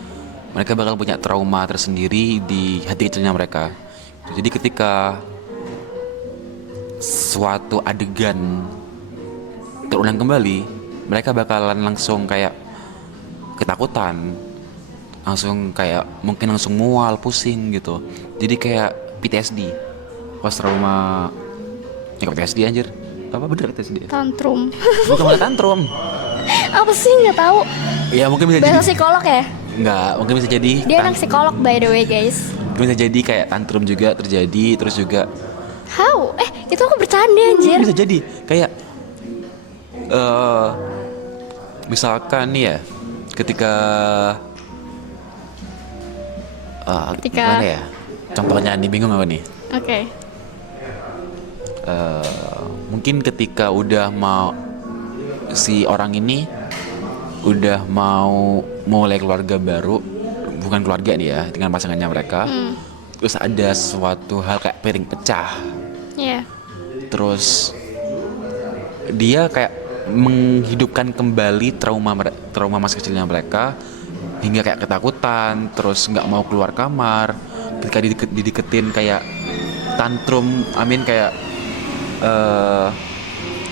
mereka bakal punya trauma tersendiri di hati kecilnya mereka. Jadi ketika suatu adegan terulang kembali, mereka bakalan langsung kayak ketakutan, langsung kayak mungkin langsung mual, pusing gitu. Jadi kayak PTSD, post trauma. Ya PTSD anjir. Apa bener PTSD? Tantrum. Bukan malah tantrum. Apa sih, nggak tahu. Ya mungkin bisa Bahasa jadi. psikolog ya? Enggak, mungkin bisa jadi. Dia anak psikolog by the way guys. Mungkin bisa jadi kayak tantrum juga terjadi, terus juga How? Itu aku bercanda anjir. bisa jadi kayak misalkan nih ya, ketika gimana ya? Contohnya nih, bingung apa nih? Oke. Mungkin ketika udah mau si orang ini udah mau mulai keluarga baru, bukan keluarga nih ya, dengan pasangannya mereka, terus ada suatu hal kayak piring pecah, Ya. terus dia kayak menghidupkan kembali trauma masa kecilnya mereka, hingga kayak ketakutan, terus nggak mau keluar kamar, ketika dideketin kayak tantrum, kayak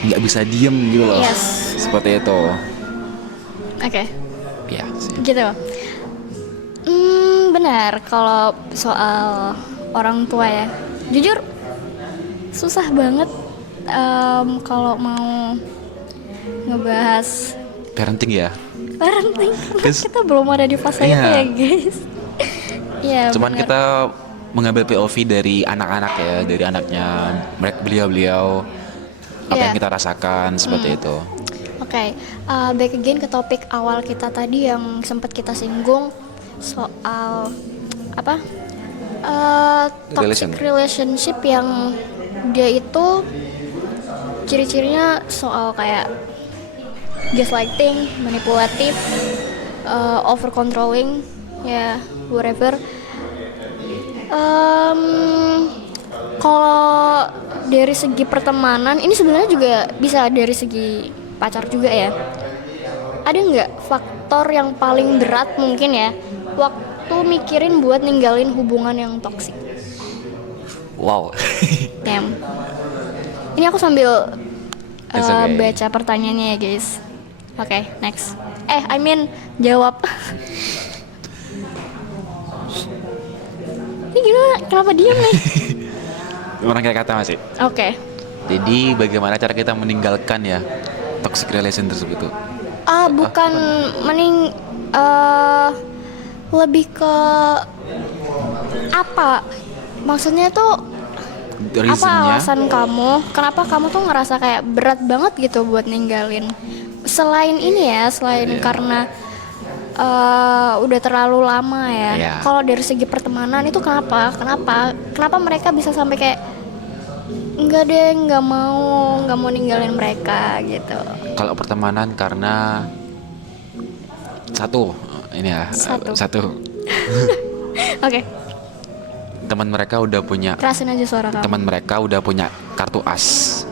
nggak bisa diem gitu loh. Yes. Seperti itu. Oke. Ya sih. Gitu. Benar kalau soal orang tua ya. Jujur susah banget kalau mau ngebahas Parenting ya. parenting karena Terus, kita belum ada di fase iya. itu ya guys. Iya. Cuman bener. kita mengambil POV dari anak-anak ya, dari anaknya mereka beliau-beliau apa Iya. yang kita rasakan seperti itu. Oke, back again ke topik awal kita tadi yang sempat kita singgung soal apa? Toxic relationship yang dia itu ciri-cirinya soal kayak gaslighting, manipulatif, over controlling, ya whatever. Kalau dari segi pertemanan, ini sebenarnya juga bisa dari segi pacar juga ya. Ada nggak faktor yang paling berat mungkin ya waktu mikirin buat ninggalin hubungan yang toksik? Wow. Damn. Ini aku sambil It's okay. baca pertanyaannya ya guys. Oke, next. I mean jawab. Ini gimana? Kenapa diam nih? Orang kayak kata masih. Oke. Jadi bagaimana cara kita meninggalkan ya toxic relation tersebut itu? Bukan lebih ke apa? Maksudnya tuh apa Reasonnya alasan kamu? Kenapa kamu tuh ngerasa kayak berat banget gitu buat ninggalin? Selain ini ya, selain Iya. karena udah terlalu lama ya. Iya. Kalau dari segi pertemanan itu kenapa? Kenapa mereka bisa sampai kayak enggak deh, nggak mau ninggalin mereka gitu. kalau pertemanan karena satu ini ya Satu. Oke, teman mereka udah punya kerasin aja suara kamu. teman mereka udah punya kartu as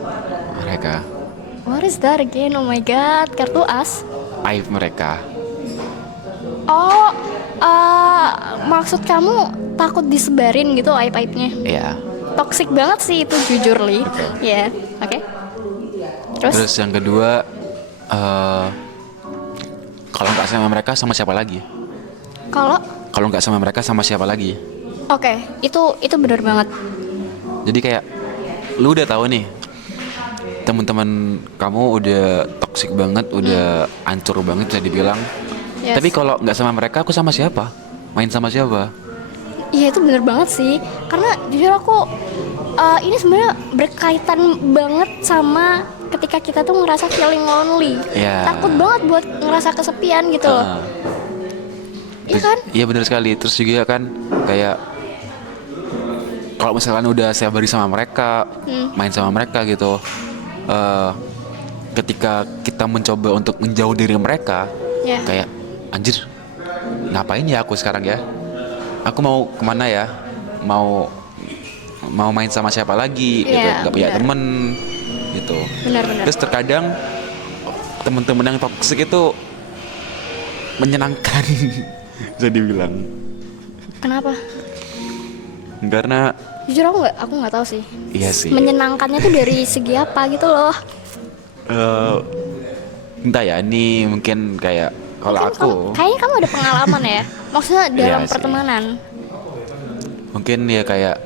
mereka, What is that again? Oh my god, kartu as. aib mereka. Oh, maksud kamu takut disebarin gitu aib-aibnya? Ya. Toxic banget sih itu jujur li. Ya, oke. Terus yang kedua, kalau nggak sama mereka sama siapa lagi? Kalau Kalau nggak sama mereka sama siapa lagi? oke, itu benar banget. Jadi kayak lu udah tahu nih teman-teman kamu udah toxic banget, udah hancur banget bisa dibilang. Yes. Tapi kalau nggak sama mereka, aku sama siapa? Main sama siapa? Iya itu bener banget sih. Karena jujur aku ini sebenarnya berkaitan banget sama ketika kita tuh ngerasa feeling lonely. Iya. Takut banget buat ngerasa kesepian gitu loh. Ah. Iya kan? Iya benar sekali. Terus juga kan kayak kalau misalkan udah saya beri sama mereka, main sama mereka gitu, ketika kita mencoba untuk menjauh dari mereka, Ya. kayak anjir, ngapain ya aku sekarang ya? Aku mau kemana ya? Mau main sama siapa lagi? Gitu, Iya, nggak punya benar. temen, gitu. Benar-benar. Terus terkadang teman-teman yang toksik itu menyenangkan, bisa dibilang. Kenapa? Karena Jujur aku nggak tahu sih. iya sih. Menyenangkannya tuh dari segi apa gitu loh. Entah ya, ini mungkin kayak kalau aku Kayaknya kamu ada pengalaman ya. Maksudnya dalam Iya sih. pertemanan. mungkin ya kayak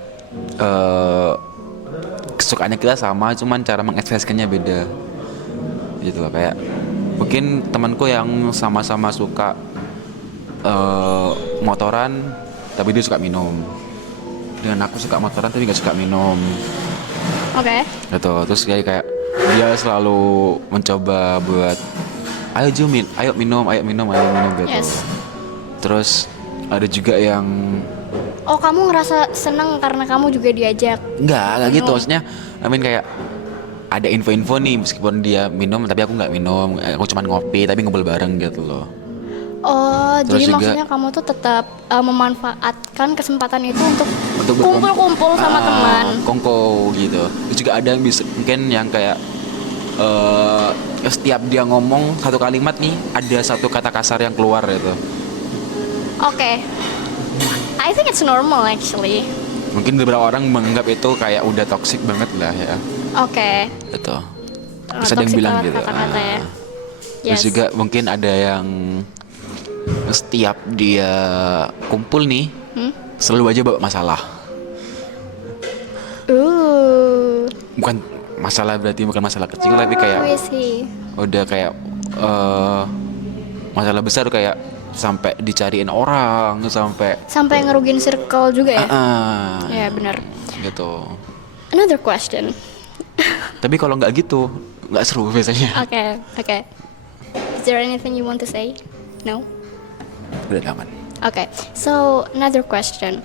kesukaannya kita sama, cuman cara mengekspresikannya beda. Gitu loh, kayak mungkin temanku yang sama-sama suka motoran tapi dia suka minum. Dan aku suka motoran tapi nggak suka minum. Oke. Gitu. Terus kayak dia selalu mencoba buat ayo minum gitu. Yes. Terus ada juga yang Oh, kamu ngerasa seneng karena kamu juga diajak. enggak gitu, maksudnya I mean kayak ada info-info nih meskipun dia minum tapi aku nggak minum, aku cuma ngopi tapi ngobrol bareng gitu loh. Oh, Terus jadi juga- maksudnya kamu tuh tetap memanfaatkan kesempatan itu untuk Untuk kumpul-kumpul sama teman. kongko gitu. Terus juga ada yang bisa mungkin yang kayak setiap dia ngomong satu kalimat nih ada satu kata kasar yang keluar gitu. Oke. I think it's normal actually. Mungkin beberapa orang menganggap itu kayak udah toxic banget lah ya. Oke. Gitu. Terus ada yang Toxic bilang banget gitu. kata-kata ya. Terus Yes. juga mungkin ada yang setiap dia kumpul nih selalu aja bawa masalah. Bukan masalah berarti bukan masalah kecil tapi kayak I see. udah kayak masalah besar kayak sampai dicariin orang, sampai ngerugiin circle juga ya. Ya ah, benar. gitu. Another question. Tapi kalau nggak gitu nggak seru biasanya. Okay. Is there anything you want to say? No. Udah aman. Okay, so another question.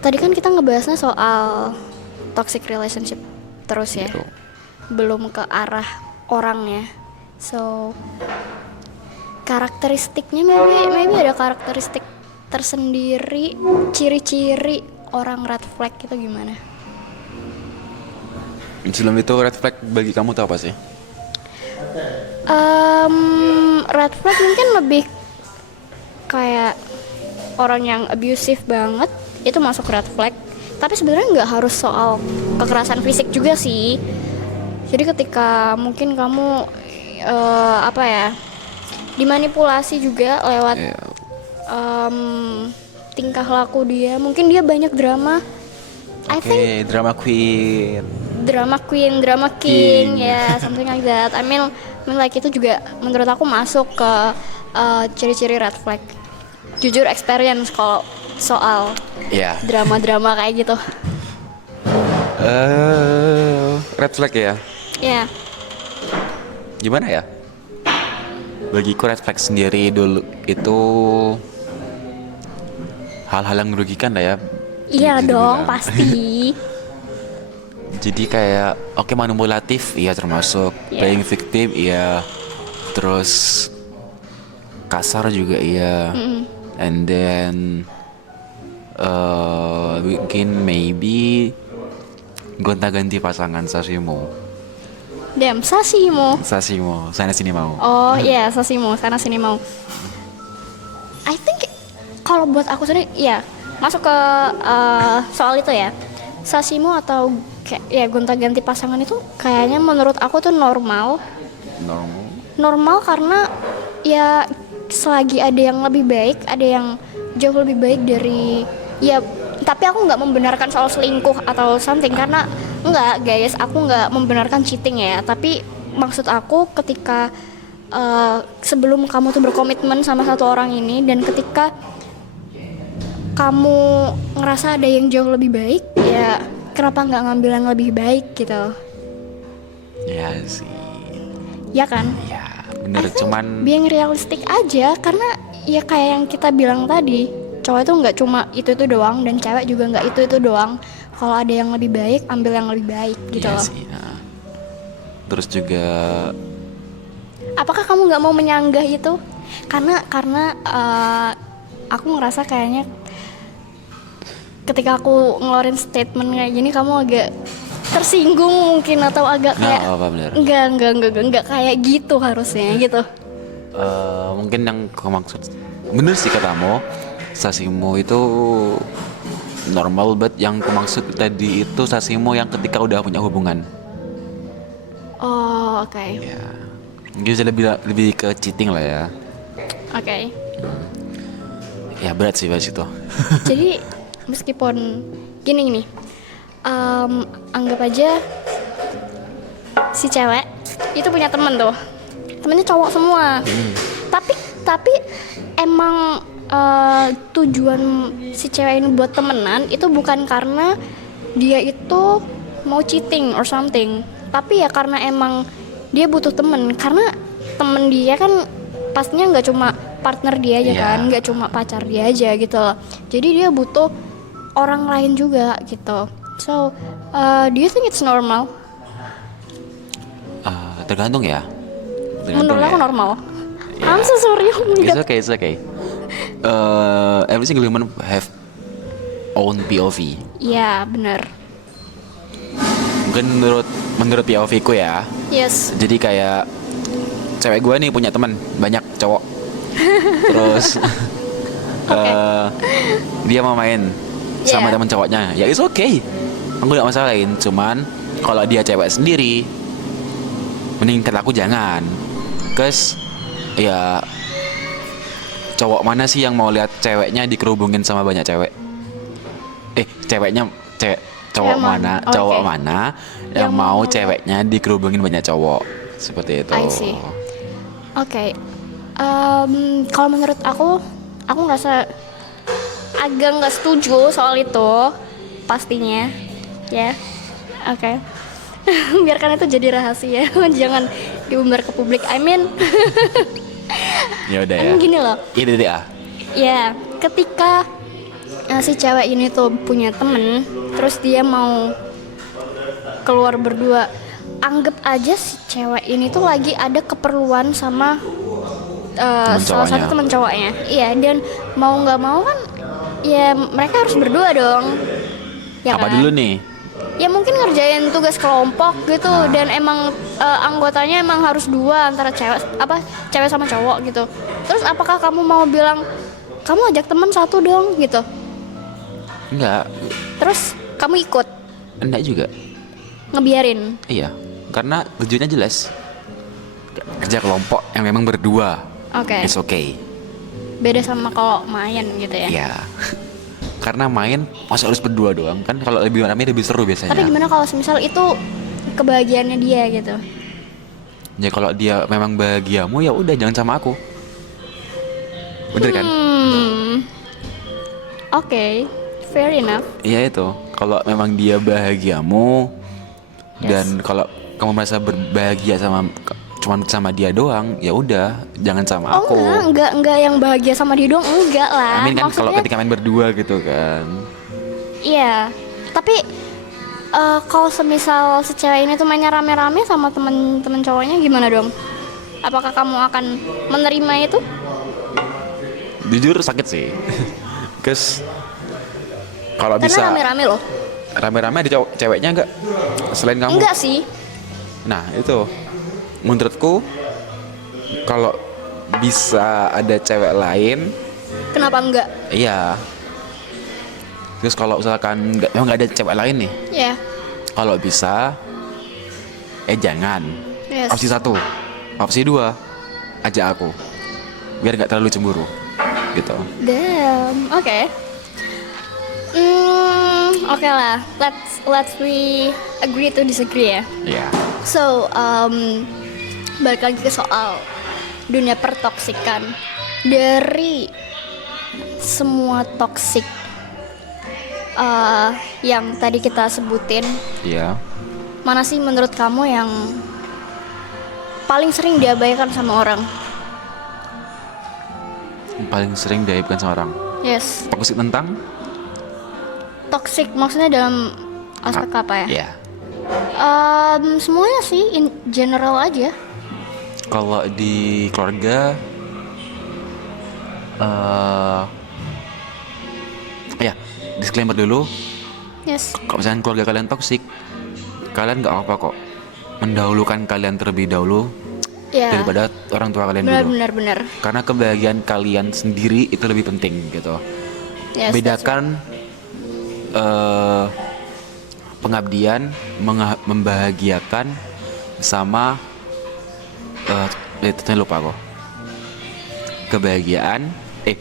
Tadi kan kita ngebahasnya soal toxic relationship terus ya, Gitu. belum ke arah orangnya. So karakteristiknya maybe ada karakteristik tersendiri, ciri-ciri orang red flag itu gimana? Sebelum itu red flag bagi kamu tuh apa sih? Red flag mungkin lebih kayak orang yang abusive banget, itu masuk red flag. Tapi sebenarnya nggak harus soal kekerasan fisik juga sih. Jadi ketika mungkin kamu dimanipulasi juga lewat tingkah laku dia, mungkin dia banyak drama. I think Drama queen. drama king, ya something like that. I mean like itu juga menurut aku masuk ke ciri-ciri red flag. Jujur experience kalau soal Ya. drama-drama kayak gitu. Red flag ya. Ya, Gimana ya? Bagiku red flag sendiri dulu itu hal-hal yang merugikan lah ya. iya Bisa dong dibilang. pasti. Jadi kayak oke, manipulatif iya termasuk, Yeah. playing victim iya, terus kasar juga iya, and then mungkin maybe gonta-ganti pasangan Sashimo, Damn, Sashimo. sana sini mau. Oh iya, Sashimo, sana sini mau. I think kalau buat aku sendiri ya masuk ke soal itu ya. Sashimo atau kayak ya gonta-ganti pasangan itu kayaknya menurut aku tuh normal karena ya selagi ada yang lebih baik, ada yang jauh lebih baik dari ya. Tapi aku nggak membenarkan soal selingkuh atau something, karena nggak guys, aku nggak membenarkan cheating ya. Tapi maksud aku ketika sebelum kamu tuh berkomitmen sama satu orang ini, dan ketika kamu ngerasa ada yang jauh lebih baik, ya kenapa nggak ngambil yang lebih baik gitu? Ya sih, Ya kan? ya bener, cuman Being realistic aja, karena ya kayak yang kita bilang tadi, cowok itu nggak cuma itu doang, dan cewek juga nggak itu doang. Kalau ada yang lebih baik, ambil yang lebih baik gitu iya loh. sih, nah. Terus juga Apakah kamu nggak mau menyanggah itu? Karena aku ngerasa kayaknya ketika aku ngeluarin statement kayak gini, kamu agak tersinggung mungkin, atau agak kayak apa bener. enggak kayak gitu harusnya gitu. Mungkin yang kau maksud bener sih katamu, Sashimo itu normal, but yang kau maksud tadi itu Sashimo yang ketika udah punya hubungan. Oh, oke. Ya, mungkin bisa lebih ke cheating lah ya. Oke. Ya berat sih bahas itu. Jadi meskipun gini, anggap aja si cewek itu punya temen tuh, temennya cowok semua. Tapi emang tujuan si cewek ini buat temenan itu bukan karena dia itu mau cheating or something, tapi ya karena emang dia butuh temen, karena temen dia kan pastinya nggak cuma partner dia aja Iya. kan, nggak cuma pacar dia aja gitu loh. Jadi dia butuh orang lain juga gitu. So, do you think it's normal? Tergantung ya. Menurut aku ya. normal. I'm so sorry, oh my It's God. okay, it's okay. Every single human have own POV. Iya, benar. Mungkin menurut POV ku ya. Yes. Jadi kayak cewek gue nih punya teman banyak cowok. Terus dia mau main sama Yeah. teman cowoknya. Ya it's okay. Aku gak masalahin. Cuman kalau dia cewek sendiri, mending kata aku jangan. Cause ya cowok mana sih yang mau lihat ceweknya dikerubungin sama banyak cewek? Cowok Cewek mana? mana? Oh, Cowok oke. mana yang mau ceweknya dikerubungin banyak cowok? Seperti itu. I see. Oke. Kalau menurut aku ngerasa agak nggak setuju soal itu pastinya, ya. Oke. Biarkan itu jadi rahasia, jangan diumbar ke publik. I mean, Ya udah ya. gini loh. Ini dia. Ya, ketika si cewek ini tuh punya temen, terus dia mau keluar berdua, anggap aja si cewek ini tuh lagi ada keperluan sama salah satu teman cowoknya. Iya, dan mau nggak mau kan, ya mereka harus berdua dong. Ya Apa kan? dulu nih? Ya mungkin ngerjain tugas kelompok gitu, dan emang anggotanya emang harus dua antara cewek sama cowok gitu. Terus apakah kamu mau bilang kamu ajak teman satu dong gitu? Enggak. Terus kamu ikut Enggak juga. ngebiarin? Iya. Karena tujuannya jelas. Kerja kelompok yang memang berdua. Oke. It's okay. Beda sama kalau main gitu ya. Iya. Karena main masa harus berdua doang kan, kalau lebih rame lebih seru biasanya. Tapi gimana kalau semisal itu kebahagiaannya dia gitu? Ya kalau dia memang bahagiamu ya udah, jangan sama aku. Bener kan? Oke, fair enough. Iya itu. Kalau memang dia bahagiamu dan Yes. kalau kamu merasa berbahagia cuman sama dia doang, ya udah, jangan sama Oh aku. enggak yang bahagia sama dia doang, enggak lah. Amin kan kalau Maksudnya, ketika main berdua gitu kan. iya. Tapi kalau semisal si cewek ini tuh mainnya rame-rame sama temen cowoknya, gimana dong? Apakah kamu akan menerima itu? Jujur sakit sih. Guys, kalau Karena bisa rame-rame loh. rame-rame ada ceweknya enggak selain kamu? Enggak sih. Nah itu menurutku kalau bisa ada cewek lain, Kenapa enggak? iya. Terus kalau misalkan memang nggak ada cewek lain nih, Ya. kalau bisa, jangan. Yes. Opsi 1, opsi 2, ajak aku, biar nggak terlalu cemburu, gitu. Damn. Oke. Oke lah. Let's we agree to disagree ya. Iya. So, balik lagi ke soal dunia pertoksikan. Dari semua toksik yang tadi kita sebutin, Iya. mana sih menurut kamu yang paling sering diabaikan sama orang? Yang paling sering diaibkan sama orang. Yes, Toksik tentang? toxic maksudnya dalam aspek apa ya? Iya. Semuanya sih, in general aja. Kalau di keluarga, ya disclaimer dulu. Yes. Kalau misalnya keluarga kalian toksik, kalian nggak apa-apa kok mendahulukan kalian terlebih dahulu Ya. daripada orang tua kalian Benar dulu. benar benar. Karena kebahagiaan kalian sendiri itu lebih penting gitu. Yes, that's Bedakan pengabdian, membahagiakan sama itu lupa kok. Kebahagiaan,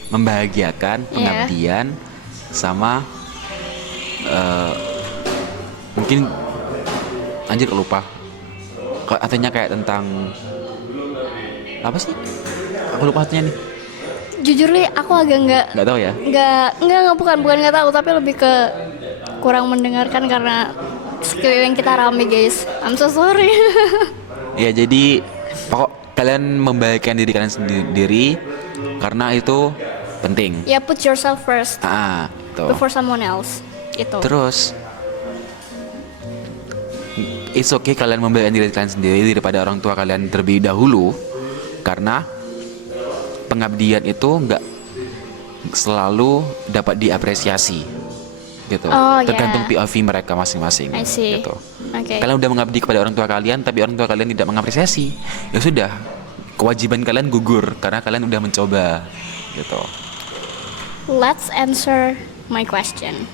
membahagiakan, pengabdian sama mungkin anjir lupa. Artinya kayak tentang apa sih? Aku lupa artinya nih. Jujur nih, aku agak Nggak tahu ya. nggak bukan nggak tahu, tapi lebih ke kurang mendengarkan karena sekeliling kita rame guys. I'm so sorry. Ya jadi pokok kalian membahagiakan diri kalian sendiri karena itu penting. Ya, put yourself first Tuh. before someone else. Itu. Terus it's okay kalian membahagiakan diri kalian sendiri daripada orang tua kalian terlebih dahulu, karena pengabdian itu nggak selalu dapat diapresiasi gitu. Oh, Tergantung yeah. POV mereka masing-masing. I see. Gitu. Oke. Kalian udah mengabdi kepada orang tua kalian, tapi orang tua kalian tidak mengapresiasi, ya sudah, kewajiban kalian gugur karena kalian udah mencoba gitu. Let's answer my question.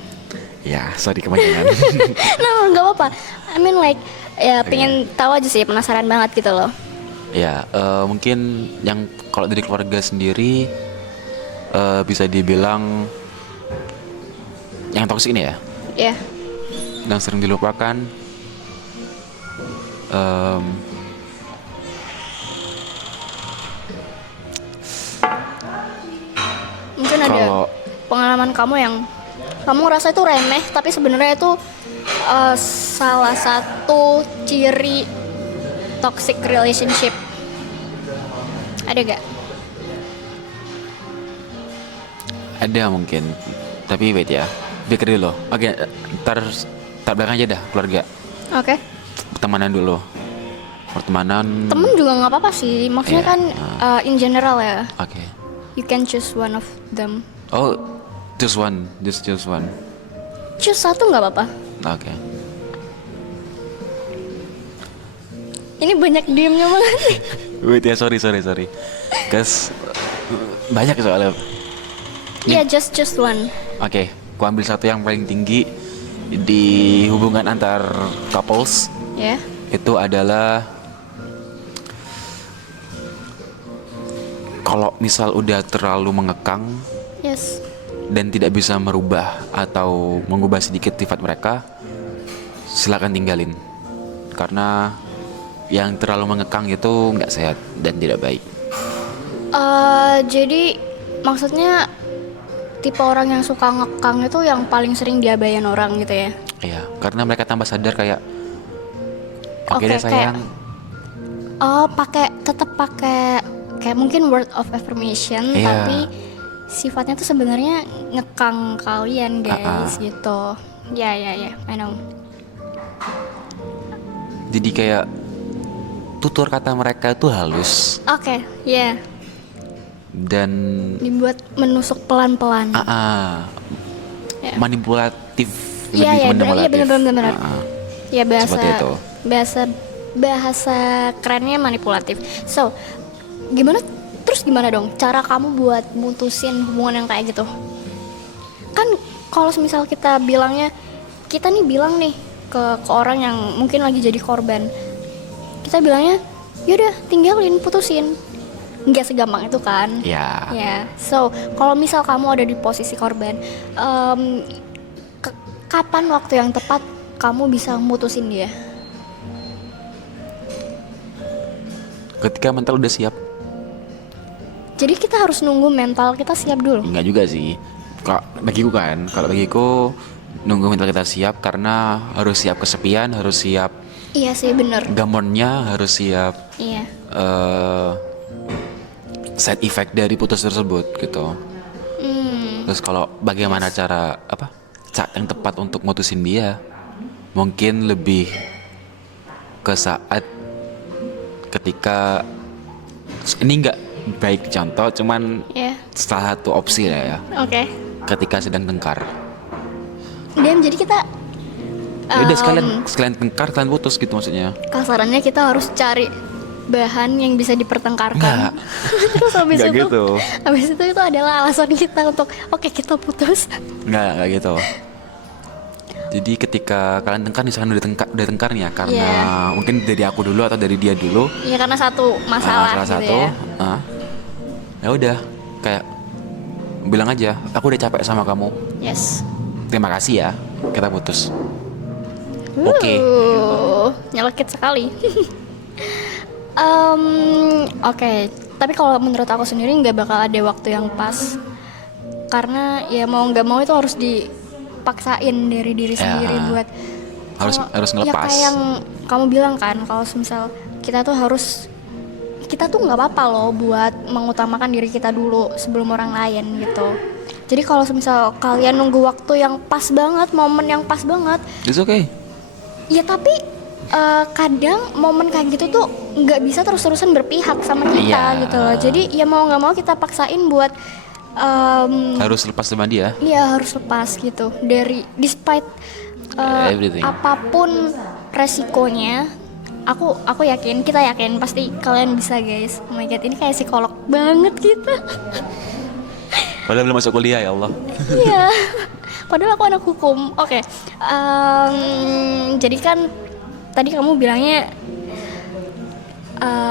Ya, sorry kepanjangan. No, nggak apa-apa. I mean like, ya pengen tahu aja sih, penasaran banget gitu loh. Ya, mungkin yang kalau dari keluarga sendiri bisa dibilang yang toksik ini ya, Ya. yang sering dilupakan, ada Kalau pengalaman kamu yang kamu ngerasa itu remeh tapi sebenarnya itu salah satu ciri toxic relationship? Ada gak? ada mungkin, tapi wait ya, pikir dulu. Oke, ntar belakang aja dah keluarga. Oke. Pertemanan dulu. Pertemanan. Temen juga nggak apa-apa sih, maksudnya Iya, kan in general ya. Oke. You can choose one of them. Oh, just one, just choose one. Choose satu nggak apa-apa. Oke. Ini banyak diemnya banget nih. Wait ya, sorry. Guys, banyak soalnya. Iya, just choose one. Oke, ku ambil satu yang paling tinggi di hubungan antar couples. Ya. Itu adalah kalau misal udah terlalu mengekang Yes. dan tidak bisa merubah atau mengubah sedikit sifat mereka, silakan tinggalin. Karena yang terlalu mengekang itu nggak sehat dan tidak baik. Jadi maksudnya tipe orang yang suka ngekang itu yang paling sering diabaikan orang gitu ya? Iya, karena mereka tambah sadar kayak oke Oke, deh sayang. Tetap pakai kayak mungkin word of affirmation, Iya. tapi sifatnya tuh sebenarnya ngekang kalian guys gitu. Ya, I know. Jadi kayak tutur kata mereka itu halus Oke, ya. dan Dibuat menusuk pelan-pelan. Ya. manipulatif, Iya, lebih manipulatif. benar. Ya Seperti itu. bahasa kerennya manipulatif. So, gimana dong cara kamu buat mutusin hubungan yang kayak gitu? Kan kalau misal kita bilang nih ke orang yang mungkin lagi jadi korban, kita bilangnya yaudah tinggalin, putusin. Nggak segampang itu kan? Ya. Ya, so kalau misal kamu ada di posisi korban, kapan waktu yang tepat kamu bisa mutusin dia? Ketika mental udah siap. Jadi kita harus nunggu mental kita siap dulu. Enggak juga sih. Kalau bagiku nunggu mental kita siap karena harus siap kesepian, harus siap Iya sih, bener. gamonnya, harus siap Iya. side effect dari putus tersebut gitu. Terus kalau bagaimana cara saat yang tepat untuk mutusin dia, mungkin lebih ke saat ketika ini nggak baik contoh, cuman Ya. salah satu opsi lah ya, Oke. ketika sedang tengkar. Jadi kita Ya udah sekalian tengkar, sekalian putus gitu maksudnya. kasarannya kita harus cari bahan yang bisa dipertengkarkan. Nggak. Terus habis Nggak itu gitu. habis itu adalah alasan kita untuk oke, kita putus. Nggak gitu. Jadi ketika kalian tengkar, misalkan udah tengkar nih ya, karena Yeah. mungkin dari aku dulu atau dari dia dulu, Ya karena satu masalah salah gitu satu, ya. ya udah kayak bilang aja, aku udah capek sama kamu, Yes. terima kasih ya, kita putus. Oke. Nyelekit sekali. Oke, tapi kalau menurut aku sendiri nggak bakal ada waktu yang pas, karena ya mau nggak mau itu harus dipaksain dari diri sendiri buat harus Ya ngelepas. kayak yang kamu bilang kan, kalau misal kita tuh nggak apa-apa loh buat mengutamakan diri kita dulu sebelum orang lain gitu. Jadi kalau misal kalian nunggu waktu yang pas banget, momen yang pas banget, It's okay. ya tapi kadang momen kayak gitu tuh nggak bisa terus-terusan berpihak sama kita Iya. gitu loh. Jadi ya mau nggak mau kita paksain buat Harus lepas sama dia. ya harus lepas gitu dari despite Everything. apapun resikonya. Aku yakin, kita yakin pasti kalian bisa guys. Oh my god, ini kayak psikolog banget kita. Padahal belum masuk kuliah ya Allah. Iya. Padahal aku anak hukum. Oke. Jadi kan tadi kamu bilangnya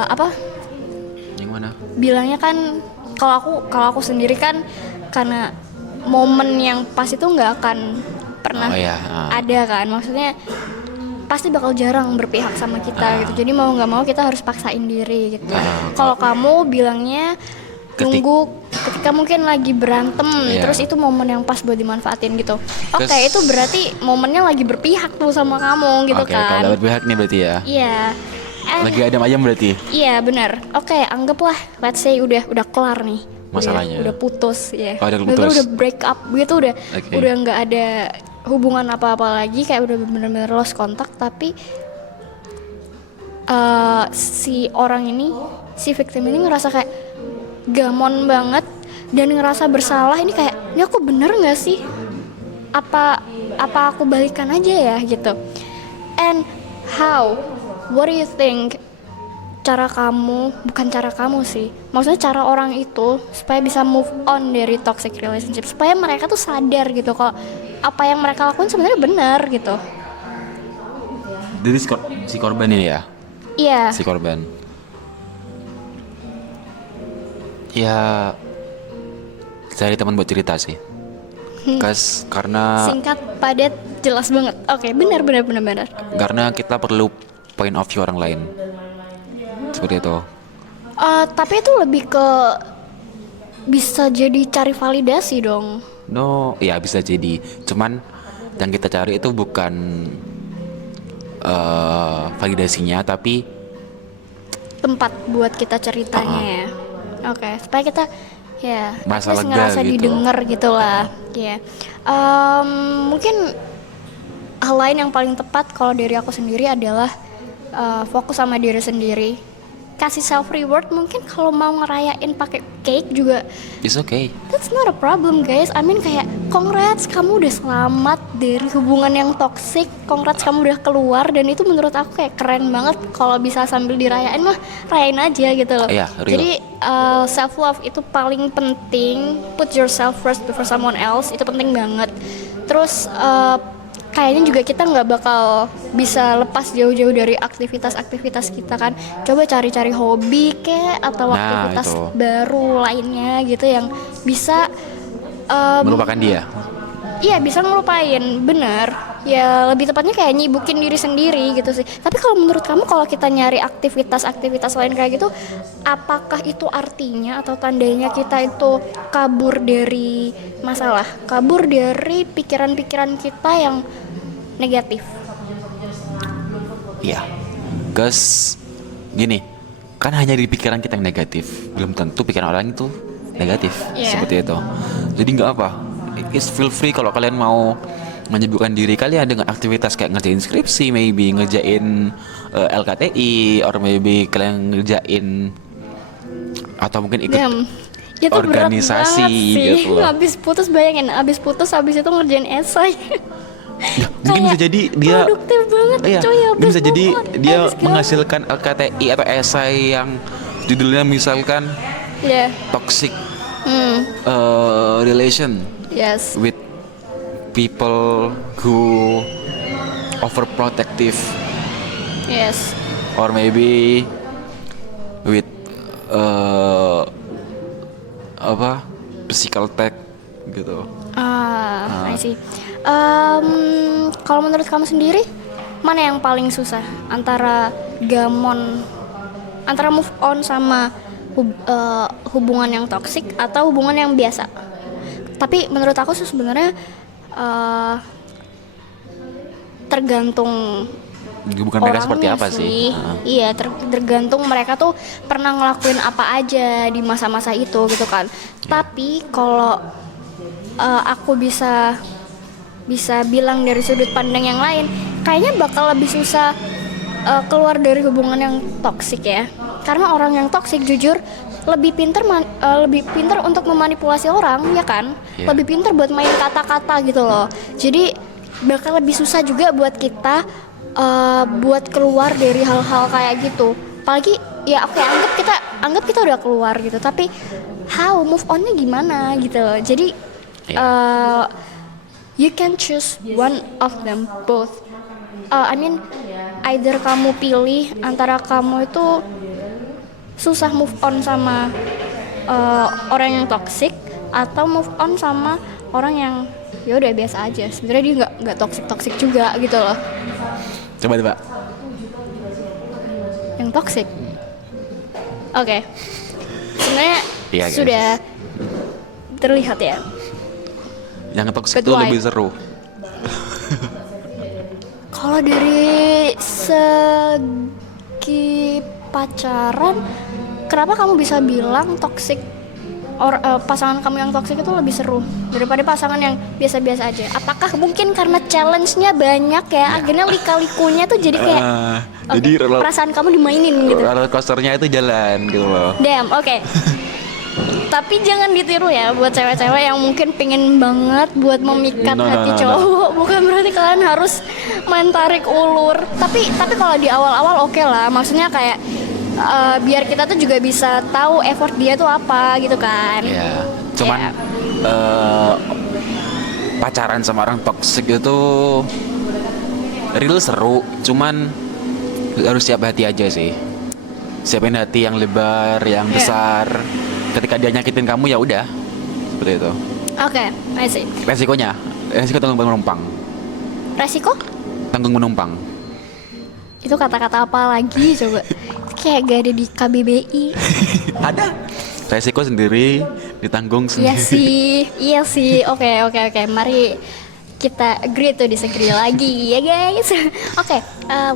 apa? Yang mana? Bilangnya kan kalau aku sendiri kan karena momen yang pas itu nggak akan pernah Oh, iya. ada kan. Maksudnya pasti bakal jarang berpihak sama kita gitu. Jadi mau nggak mau kita harus paksain diri gitu. Kalau kamu bilangnya Ketik- nunggu ketika mungkin lagi berantem, Iya. terus itu momen yang pas buat dimanfaatin gitu. Oke, Terus- itu berarti momennya lagi berpihak tuh sama kamu gitu Oke, kan. kalau dapat pihak nih berarti ya. Iya. Lagi adem ayam berarti. Iya benar. Oke, anggaplah let's say udah kelar nih. Masalahnya. Udah putus ya. Oh, udah Bener-bener putus. udah break up gitu, udah Oke. nggak ada hubungan apa-apa lagi, kayak udah bener-bener lost kontak, tapi si orang ini, si victim ini ngerasa kayak gamon banget dan ngerasa bersalah. Ini kayak, ini aku bener nggak sih? Apa aku balikan aja ya gitu. And how? What do you think? Cara kamu, bukan cara kamu sih, maksudnya cara orang itu supaya bisa move on dari toxic relationship, supaya mereka tuh sadar gitu kalau apa yang mereka lakukan sebenarnya benar gitu. Jadi si korban ini ya, Iya. si korban. Ya cari teman buat cerita sih. Karena Singkat, padat, jelas banget. Oke, benar. karena kita perlu point of view orang lain. Seperti itu. Tapi itu lebih ke bisa jadi cari validasi dong. No, ya bisa jadi. Cuman yang kita cari itu bukan validasinya, tapi Tempat buat kita ceritanya ya. Oke, supaya kita ya Merasa at least lega ngerasa gitu. didengar gitu lah. Ya. Mungkin hal lain yang paling tepat kalau dari aku sendiri adalah fokus sama diri sendiri. Kasih self reward, mungkin kalau mau ngerayain pakai cake juga it's okay. that's not a problem guys. I mean kayak congrats, kamu udah selamat dari hubungan yang toxic, congrats kamu udah keluar, dan itu menurut aku kayak keren banget. Kalau bisa sambil dirayain mah rayain aja gitu loh. Iya, real. Jadi self love itu paling penting. Put yourself first before someone else, itu penting banget. Terus kayaknya juga kita nggak bakal bisa lepas jauh-jauh dari aktivitas-aktivitas kita kan. Coba cari-cari hobi kek atau Nah, aktivitas itu. baru lainnya gitu yang bisa Melupakan dia. iya bisa ngelupain, bener. Ya lebih tepatnya kayak nyibukin diri sendiri gitu sih. Tapi kalau menurut kamu, kalau kita nyari aktivitas-aktivitas lain kayak gitu, apakah itu artinya atau tandanya kita itu kabur dari masalah, kabur dari pikiran-pikiran kita yang negatif? Iya. Guys, gini, kan hanya di pikiran kita yang negatif, belum tentu pikiran orang itu negatif. Iya. Seperti itu. Jadi nggak apa. It's feel free kalau kalian mau menyibukkan diri kalian dengan aktivitas kayak ngerjain skripsi, maybe ngerjain LKTI, or maybe kalian ngerjain atau mungkin ikut Damn, itu berat organisasi banget sih. gitu loh. Habis putus, bayangin, habis itu ngerjain esai. Ya, mungkin bisa jadi dia produktif banget iya, cuy, habis bisa jadi banget. dia Habis gawat. menghasilkan LKTI atau esai yang judulnya misalkan Iya. toxic Hmm, relation yes. with people who overprotective, Yes. or maybe with apa physical tech gitu. I see. Kalau menurut kamu sendiri, mana yang paling susah antara antara move on sama hubungan yang toksik atau hubungan yang biasa? Tapi menurut aku sih sebenarnya tergantung Bukan mereka seperti orangnya apa sih? Iya, tergantung mereka tuh pernah ngelakuin apa aja di masa-masa itu gitu kan. Tapi kalau aku bisa bilang dari sudut pandang yang lain, kayaknya bakal lebih susah keluar dari hubungan yang toksik ya. Karena orang yang toksik jujur lebih pinter untuk memanipulasi orang, ya kan? Iya. Lebih pinter buat main kata-kata gitu loh. Jadi bakal lebih susah juga buat kita buat keluar dari hal-hal kayak gitu. Apalagi ya oke, anggap kita udah keluar gitu, tapi how move on-nya gimana gitu loh. Jadi you can choose one of them both. I mean either kamu pilih antara kamu itu susah move on sama orang yang toxic, atau move on sama orang yang ya udah biasa aja. Sebenarnya dia nggak toxic juga gitu loh. Coba. Yang toxic. Oke. Sebenarnya Iya, guys. sudah terlihat ya. Yang toxic Good itu vibe. lebih seru. Kalau dari segi pacaran, kenapa kamu bisa bilang toxic pasangan kamu yang toxic itu lebih seru daripada pasangan yang biasa-biasa aja? Apakah mungkin karena challenge-nya banyak ya, akhirnya lika-likunya tuh jadi kayak Jadi perasaan kamu dimainin gitu. roller coasternya itu jalan gitu loh. Damn, oke. Tapi jangan ditiru ya buat cewek-cewek yang mungkin pengen banget buat memikat No, no, hati no, no. cowok. Bukan berarti kalian harus main tarik ulur. Tapi kalau di awal-awal oke lah. Maksudnya kayak biar kita tuh juga bisa tahu effort dia tuh apa gitu kan. Ya, cuman pacaran sama orang toxic itu real seru, cuman harus siap hati aja sih. Siapin hati yang lebar, yang Iya. besar. Ketika dia nyakitin kamu ya udah, seperti itu. Oke, I see. Resiko tanggung menumpang. Resiko? Tanggung menumpang. Itu kata-kata apa lagi coba? Kayak gak ada di KBBI. Ada. Resiko sendiri ditanggung Iya sendiri. iya sih. Oke. Mari kita agree to disagree lagi ya guys. Oke,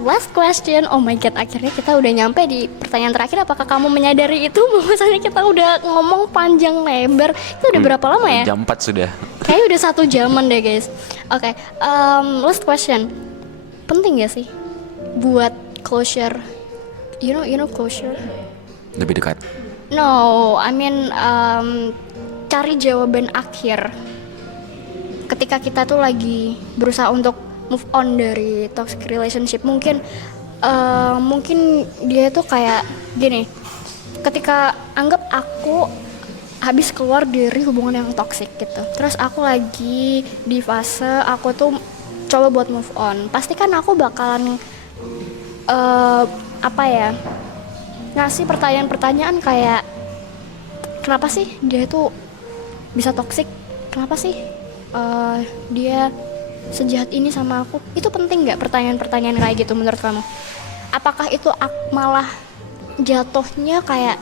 last question. Oh my god, akhirnya kita udah nyampe di pertanyaan terakhir. Apakah kamu menyadari itu bahwasanya kita udah ngomong panjang lebar? Itu udah berapa lama ya? Jam 4 sudah. Kayaknya udah 1 jaman deh guys. Oke, last question. Penting gak sih buat closure? You know closure? Lebih dekat. No, I mean cari jawaban akhir. Ketika kita tuh lagi berusaha untuk move on dari toxic relationship, mungkin dia tuh kayak gini. Ketika anggap aku habis keluar dari hubungan yang toxic gitu, terus aku lagi di fase aku tuh coba buat move on, pasti kan aku bakalan ngasih pertanyaan-pertanyaan kayak kenapa sih dia tuh bisa toxic, kenapa sih dia sejahat ini sama aku. Itu penting nggak pertanyaan-pertanyaan kayak gitu menurut kamu? Apakah itu malah jatuhnya kayak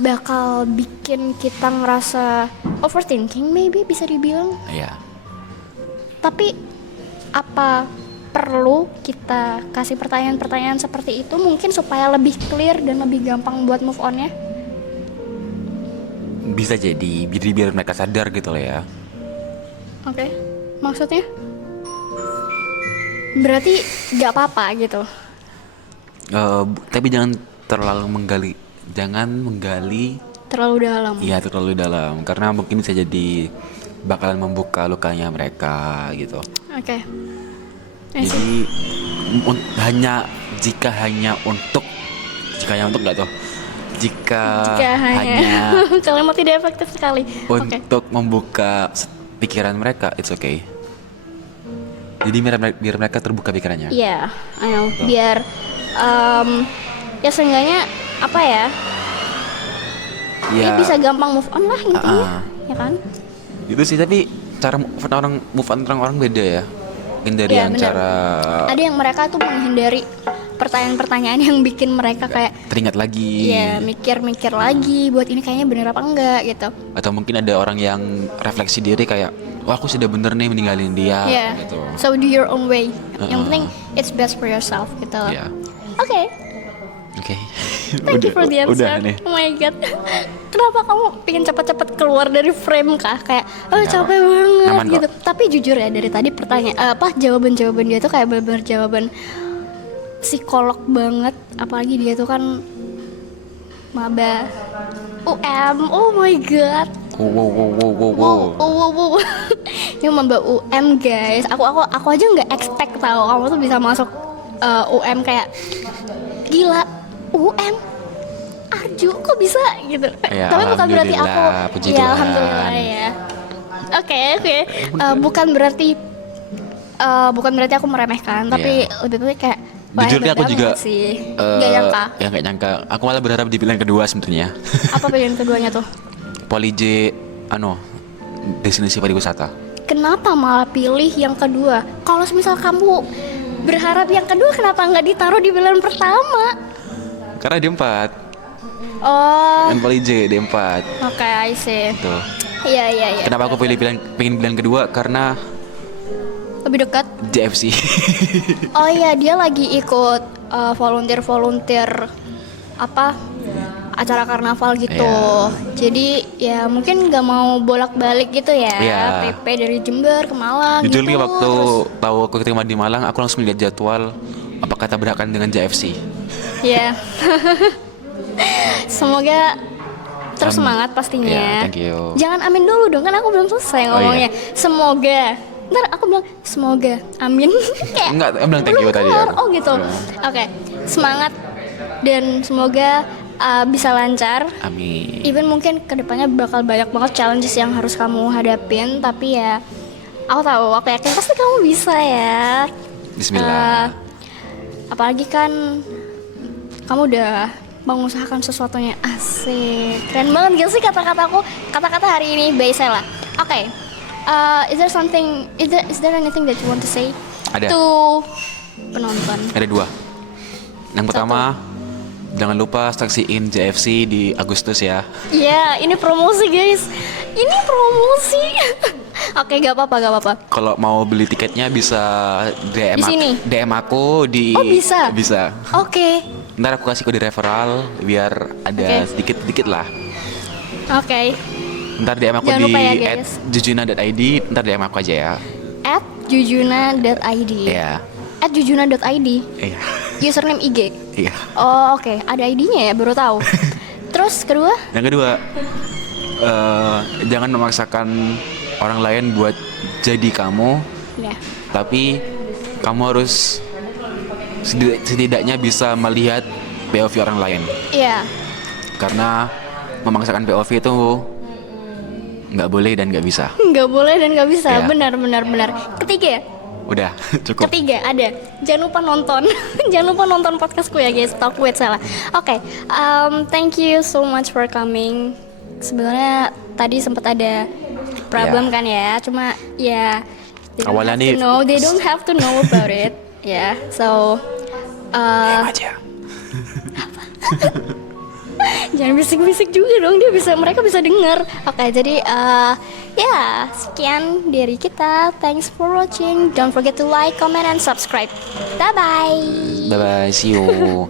bakal bikin kita ngerasa overthinking, maybe bisa dibilang? Iya. Tapi apa perlu kita kasih pertanyaan-pertanyaan seperti itu mungkin supaya lebih clear dan lebih gampang buat move on-nya? Bisa jadi biar mereka sadar gitu loh ya. Oke, maksudnya? Berarti gak apa-apa gitu? Tapi jangan terlalu menggali. Jangan menggali. Terlalu dalam? Iya, terlalu dalam. Karena mungkin bisa jadi bakalan membuka lukanya mereka gitu. Oke. Jadi jika hanya untuk nggak tuh? Jika hanya kalimat tidak efektif sekali. Oke. untuk membuka pikiran mereka, it's okay. Jadi biar mereka terbuka pikirannya. Iya, I know. Biar ya seenggaknya apa ya? Ya, Bisa gampang move on lah intinya, ya kan? itu sih, tapi cara move on orang beda ya. Mungkin dari Iya, yang benar. cara Ada yang mereka tuh menghindari pertanyaan-pertanyaan yang bikin mereka kayak teringat lagi. ya mikir-mikir lagi buat ini kayaknya bener apa enggak gitu. Atau mungkin ada orang yang refleksi diri kayak, wah aku sudah bener nih meninggalin dia Ya, gitu. so do your own way. Yang penting it's best for yourself gitu. Iya. Oke, Oke. thank you for the answer. Udah nih. Oh my god. Kenapa kamu pengen cepet-cepet keluar dari frame kah? Kayak capek banget Aman kok. gitu. Tapi jujur ya dari tadi pertanyaan jawaban-jawaban dia tuh kayak bener-bener jawaban psikolog banget. Apalagi dia tuh kan maba UM. Oh my god. Wow. Ini maba UM guys. Aku aja nggak expect tahu kamu tuh bisa masuk UM kayak gila UM. Arju kok bisa gitu. Ya, Tapi bukan berarti aku alhamdulillah, puji ya Tuhan. alhamdulillah ya. Oke. Bukan berarti aku meremehkan, tapi lebih baik kayak wah, Jujur nih hebat aku juga banget sih. Gak nyangka. Ya nggak nyangka. Aku malah berharap di pilihan kedua sebenarnya. Apa pilihan keduanya tuh? Poli J, destinasi pariwisata. Kenapa malah pilih yang kedua? Kalau misal kamu berharap yang kedua, kenapa nggak ditaruh di pilihan pertama? Karena dia 4. Oh, Empoli J D4. oke, I see. Tuh. Iya, iya, iya. Kenapa aku pengen pilihan kedua? Karena Lebih dekat. JFC. Oh iya, dia lagi ikut volunteer apa acara karnaval gitu. Iya. Jadi ya mungkin nggak mau bolak-balik gitu ya. Iya. PP dari Jember ke Malang Jujur gitu. nih waktu Terus, tahu aku keterima di Malang, aku langsung lihat jadwal apakah tabrakan dengan JFC. ya. Semoga terus semangat pastinya. Iya, thank you. Jangan amin dulu dong, kan aku belum selesai ngomongnya. Semoga. Ntar aku bilang semoga, amin. Kayak Enggak, aku bilang thank you belum tadi kelar. aku. Oh gitu. Oke, semangat dan semoga bisa lancar. Amin. Even mungkin kedepannya bakal banyak banget challenges yang harus kamu hadapin, tapi ya aku tahu, aku yakin pasti kamu bisa ya. Bismillah. Apalagi kan kamu udah mengusahakan sesuatunya, asik. Keren banget gak sih kata-kataku? Kata-kata hari ini by Sela. Oke. Is there anything that you want to say Ada. to penonton? Ada 2. Yang pertama, jangan lupa saksiin JFC di Agustus ya. Iya, ini promosi guys. Ini promosi. Oke, gak apa-apa. Kalau mau beli tiketnya bisa DM Di sini? DM aku di. Oh, bisa? Bisa. Oke. Ntar aku kasih kode referral biar ada Oke. sedikit-sedikit lah. Oke. Ntar DM aku Jangan di lupa ya, guys. @jujuna.id. Ntar DM aku aja ya. @jujuna.id. Iya. @jujuna.id. Iya. Username IG. Iya. Oh, oke. Ada ID-nya ya, baru tahu. Terus kedua? Yang kedua, jangan memaksakan orang lain buat jadi kamu, Ya. tapi kamu harus setidaknya bisa melihat POV orang lain. Iya. Karena memaksakan POV itu nggak boleh dan nggak bisa. Nggak boleh dan nggak bisa. Iya. Benar. Ketiga ya? Udah, cukup. Ketiga ada. Jangan lupa nonton. Jangan lupa nonton podcastku ya guys. Talk with Sela. Oke. Thank you so much for coming. Sebenarnya tadi sempat ada problem kan ya. Cuma ya Awalnya nih they don't have to know about it. Ya. So aja. jangan bisik-bisik juga dong, mereka bisa dengar. Oke, jadi ya sekian dari kita. Thanks for watching. Don't forget to like, comment, and subscribe. Bye bye. Bye bye, see you.